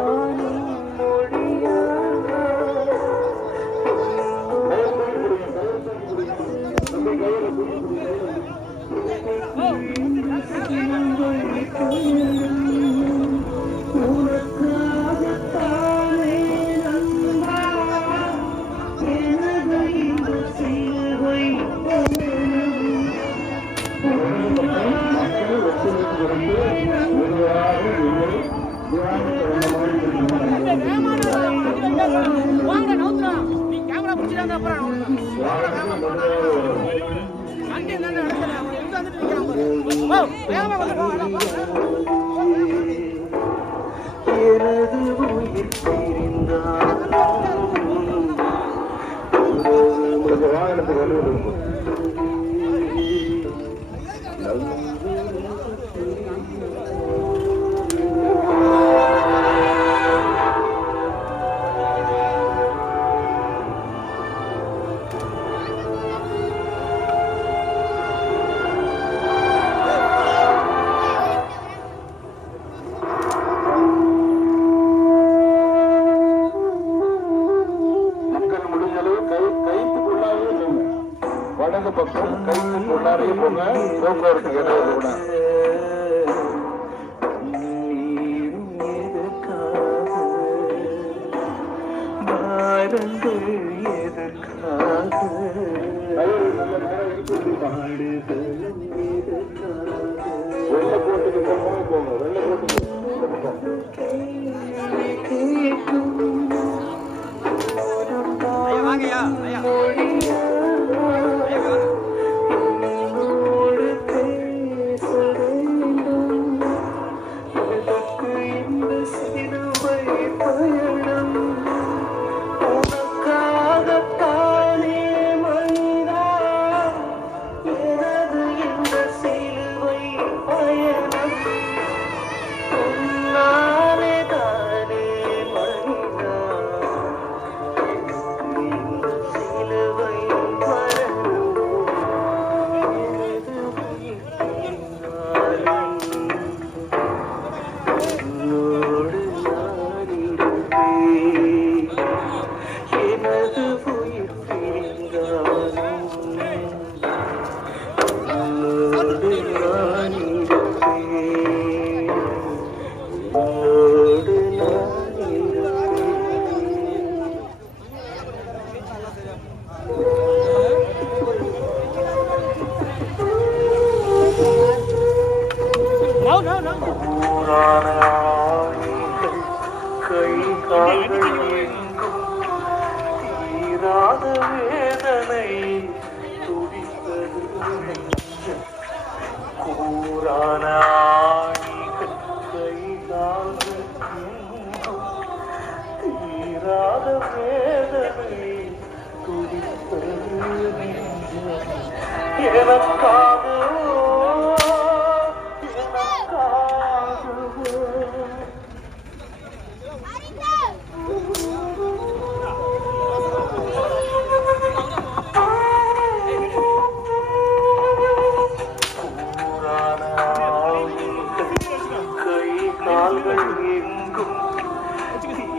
கொடுத்து மெதுவாக நீங்கள் வாகனத்துக்கு வலுவிடும் வடக்கு பக்கம் கைக்கு உள்ளாரையும் போங்க போக்குவரத்து இடையில கூட வெள்ளை கோட்டுக்கு போங்க வெள்ளை கோட்டுக்கு வேதனை துடித்தது கூறான கை கால்கள் தீராத வேதனை துடித்தது எனக்காக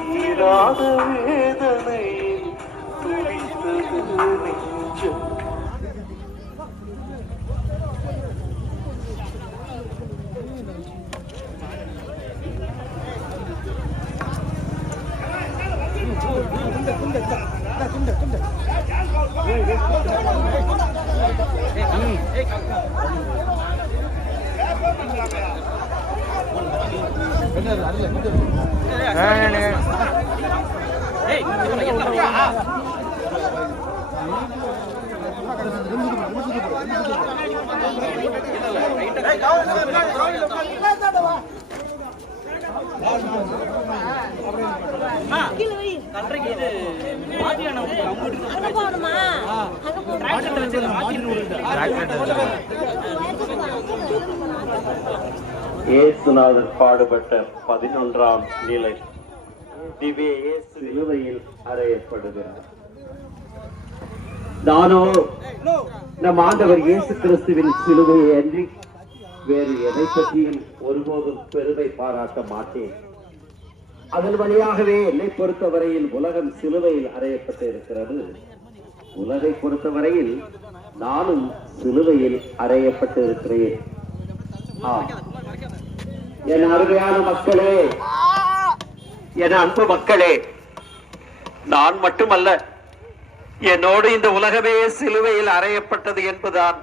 தீராத வேதனை துடித்தது நெஞ்சம் இயேசுநாதர் பாடுபட்ட 11ஆம் நிலை திவ்ய இயேசு சிலுவையில் அறையப்படுகிறார். நானோ நம் ஆண்டவர் இயேசு கிறிஸ்துவின் சிலுவையை அன்றி வேறு எதை பற்றியும் ஒருபோதும் பெருமை பாராட்ட மாட்டேன். அதன் வழியாகவே என்னை பொறுத்தவரையில் உலகம் சிலுவையில் அறையப்பட்டு இருக்கிறது. உலகை பொறுத்தவரையில் நானும் சிலுவையில் அறையப்பட்டு இருக்கிறேன். என் அருமையான மக்களே, என் அன்பு மக்களே, நான் மட்டுமல்ல, என்னோடு இந்த உலகமே சிலுவையில் அறையப்பட்டது என்பதுதான்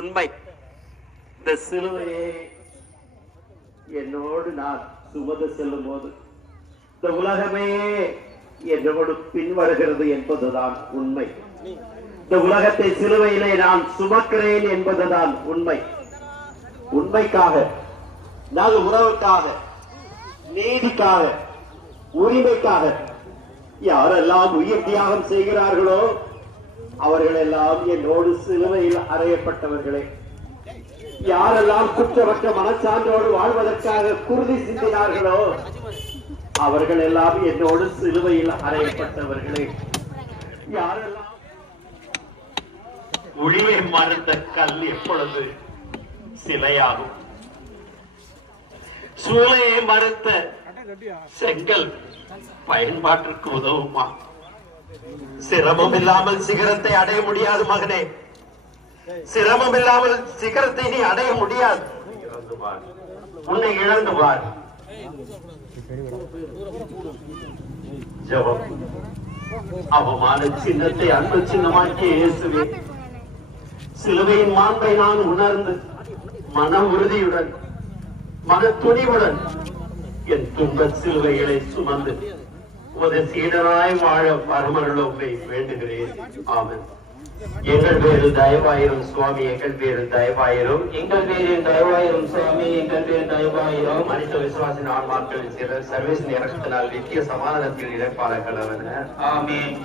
உண்மை. இந்த சிலுவையை என்னோடு நான் சுமந்து செல்லும் போது இந்த உலகமே என்னோடு பின்வருகிறது என்பதுதான் உண்மை. இந்த உலகத்தை சிலுவையிலே நான் சுமக்கிறேன் என்பதுதான் உண்மை. உண்மைக்காக, நல் உறவுக்காக, நீதிக்காக, உரிமைக்காக யாரெல்லாம் உயிர் தியாகம் செய்கிறார்களோ அவர்கள் எல்லாம் என்னோடு சிலுவையில் அறையப்பட்டவர்களே. யாரெல்லாம் குற்றமற்ற மனச்சான்றோடு வாழ்வதற்காக குருதி சிந்தினார்களோ அவர்கள் எல்லாம் என்னோடு சிலுவையில் அறையப்பட்டவர்களே. யாரெல்லாம் ஒளியை மறுத்த கல் எப்பொழுது சிலையாகும்? சூளையை மறுத்த செங்கல் பயன்பாட்டிற்கு உதவுமா? சிரமம் இல்லாமல் சிகரத்தை அடைய முடியாது மகனே. சிரமம் இல்லாமல் சிகரத்தை நீ அடைய முடியாது. உன்னை இழந்து பார். ஜெபம். அவமான சின்னத்தை அன்பு சின்னமாக்கிய இயேசுவே, சிலுவையின் மாண்பை நான் உணர்ந்து மன உறுதியுடன் மன துணிவுடன் என் துன்ப சிலுவைகளை சுமந்து ஒரு சீடனாய் வாழ பரமருளை வேண்டுகிறேன். ஆமென். எங்கள் பேரில் தயவாயிரும் சுவாமி, எங்கள் பேரில் தயவாயிரும். எங்கள் பேரில் தயவாயிரும் சுவாமி, எங்கள் பேரில் தயவாயிரும். மனித விசுவாசின் ஆன்மாக்களில் சிலர் சர்வேசின் இறக்கத்தினால் நித்திய சமாதானத்தில் இழப்பாளர்கள் அவன. ஆமென்.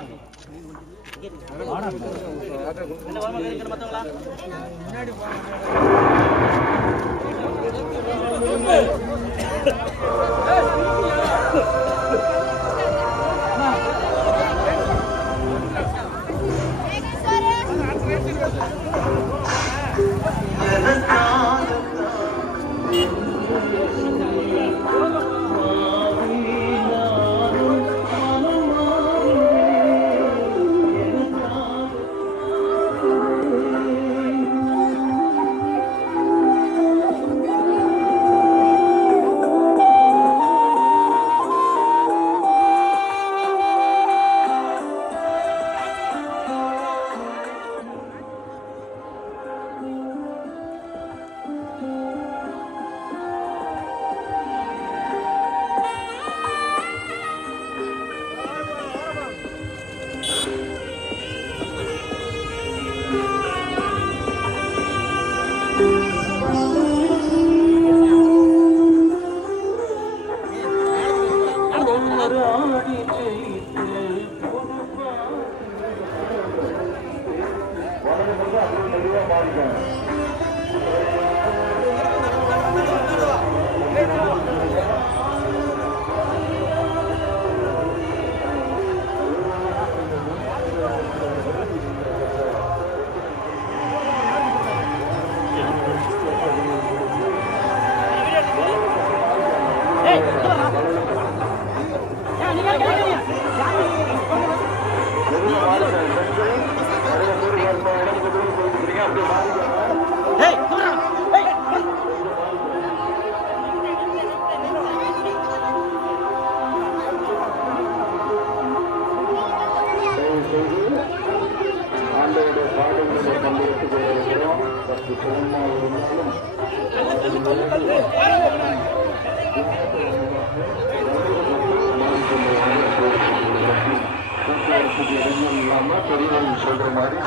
சொல்ற மாதிரி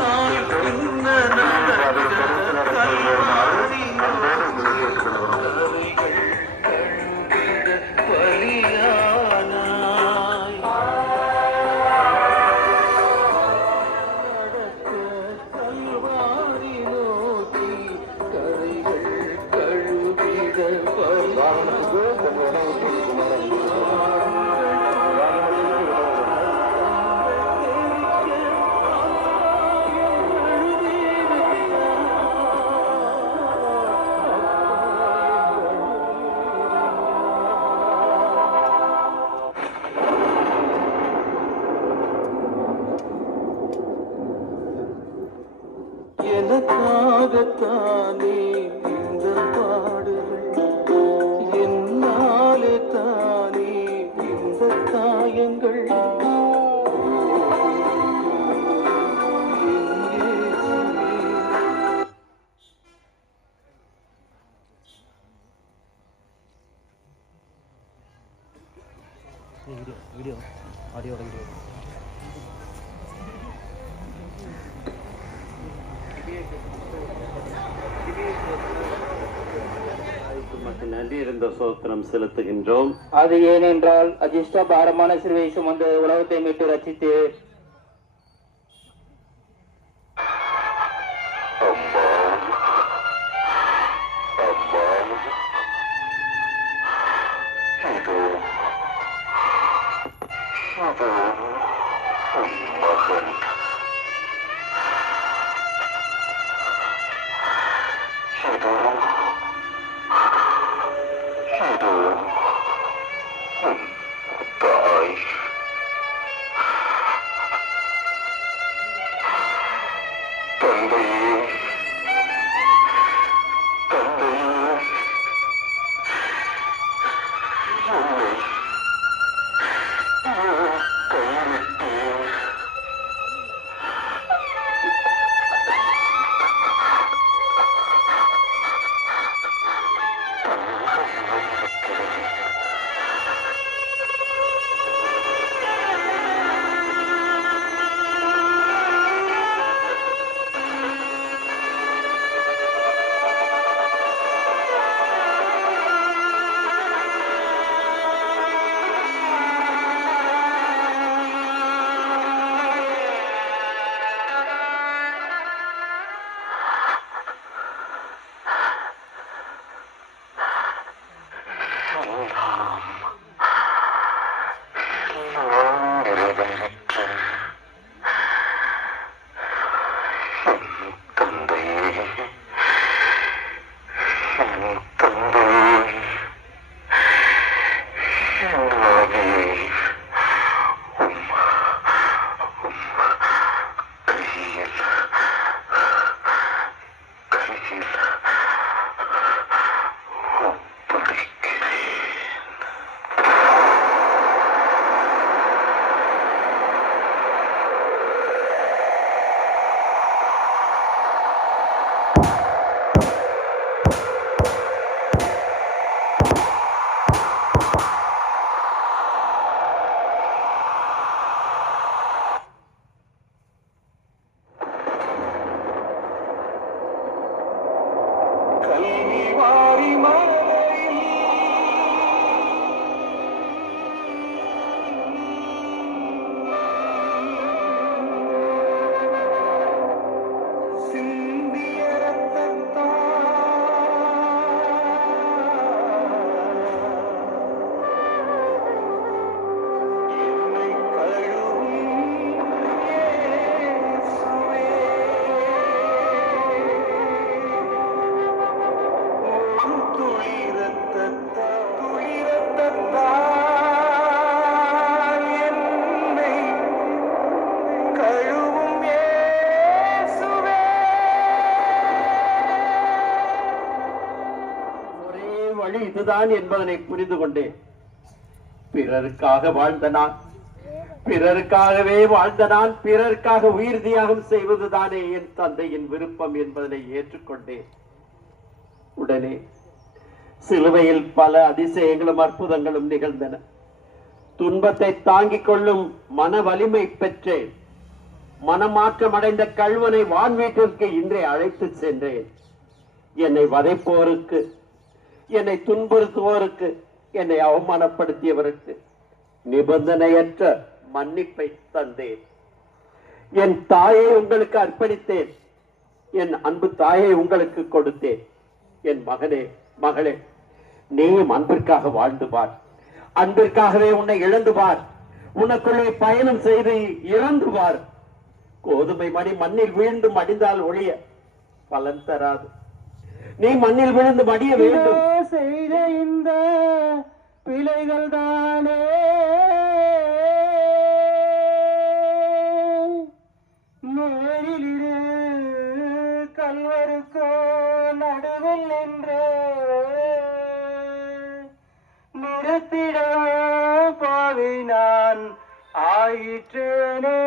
எனக்காகத்தானே இந்த பாடுகள், என்னாலே தானே இந்த காயங்கள். நன்றி இருந்த சோத்திரம் செலுத்துகின்றோம். அது ஏனென்றால் அஜிஷ்ட பாரமான சிறுவை சுமந்து உலகத்தை மீட்டு ரச்சித்து இதுதான் என்பதனை புரிந்து கொண்டேன். பிறருக்காக வாழ்ந்த நான், பிறருக்காகவே வாழ்ந்த நான், பிறருக்காக உயிர் தியாகம் செய்வதுதானே என் தந்தையின் விருப்பம் என்பதனை ஏற்றுக்கொண்டேன். உடனே சிலுவையில் பல அதிசயங்களும் அற்புதங்களும் நிகழ்ந்தன. துன்பத்தை தாங்கிக் கொள்ளும் மன வலிமை பெற்றேன். மனமாற்றம் அடைந்த கள்வனை வான்வீட்டிற்கு இன்றே அழைத்து சென்றேன். என்னை வதைப்போருக்கு, என்னை துன்புறுத்துவோருக்கு, என்னை அவமானப்படுத்தியவருக்கு நிபந்தனையற்ற மன்னிப்பை தந்தேன். என் தாயை உங்களுக்கு அர்ப்பணித்தேன். என் அன்பு தாயை உங்களுக்கு கொடுத்தேன். என் மகனே, மகளே, நீயும் அன்பிற்காக வாழ்ந்து பார். அன்பிற்காகவே உன்னை இழந்து பார். உனக்குள்ளே பயணம் செய்து இறந்து பார். கோதுமை மணி மண்ணில் வீழ்ந்து மடிந்தால் ஒழிய பலன் தராது. நீ மண்ணில் விழுந்து மடிய வேண்டும். செய்த இந்த பிழைகள் தானே நேரிலிரு கல்வருக்கோ நடுவில் நின்று நிறுத்திட பாவி நான் ஆயிற்றேனே.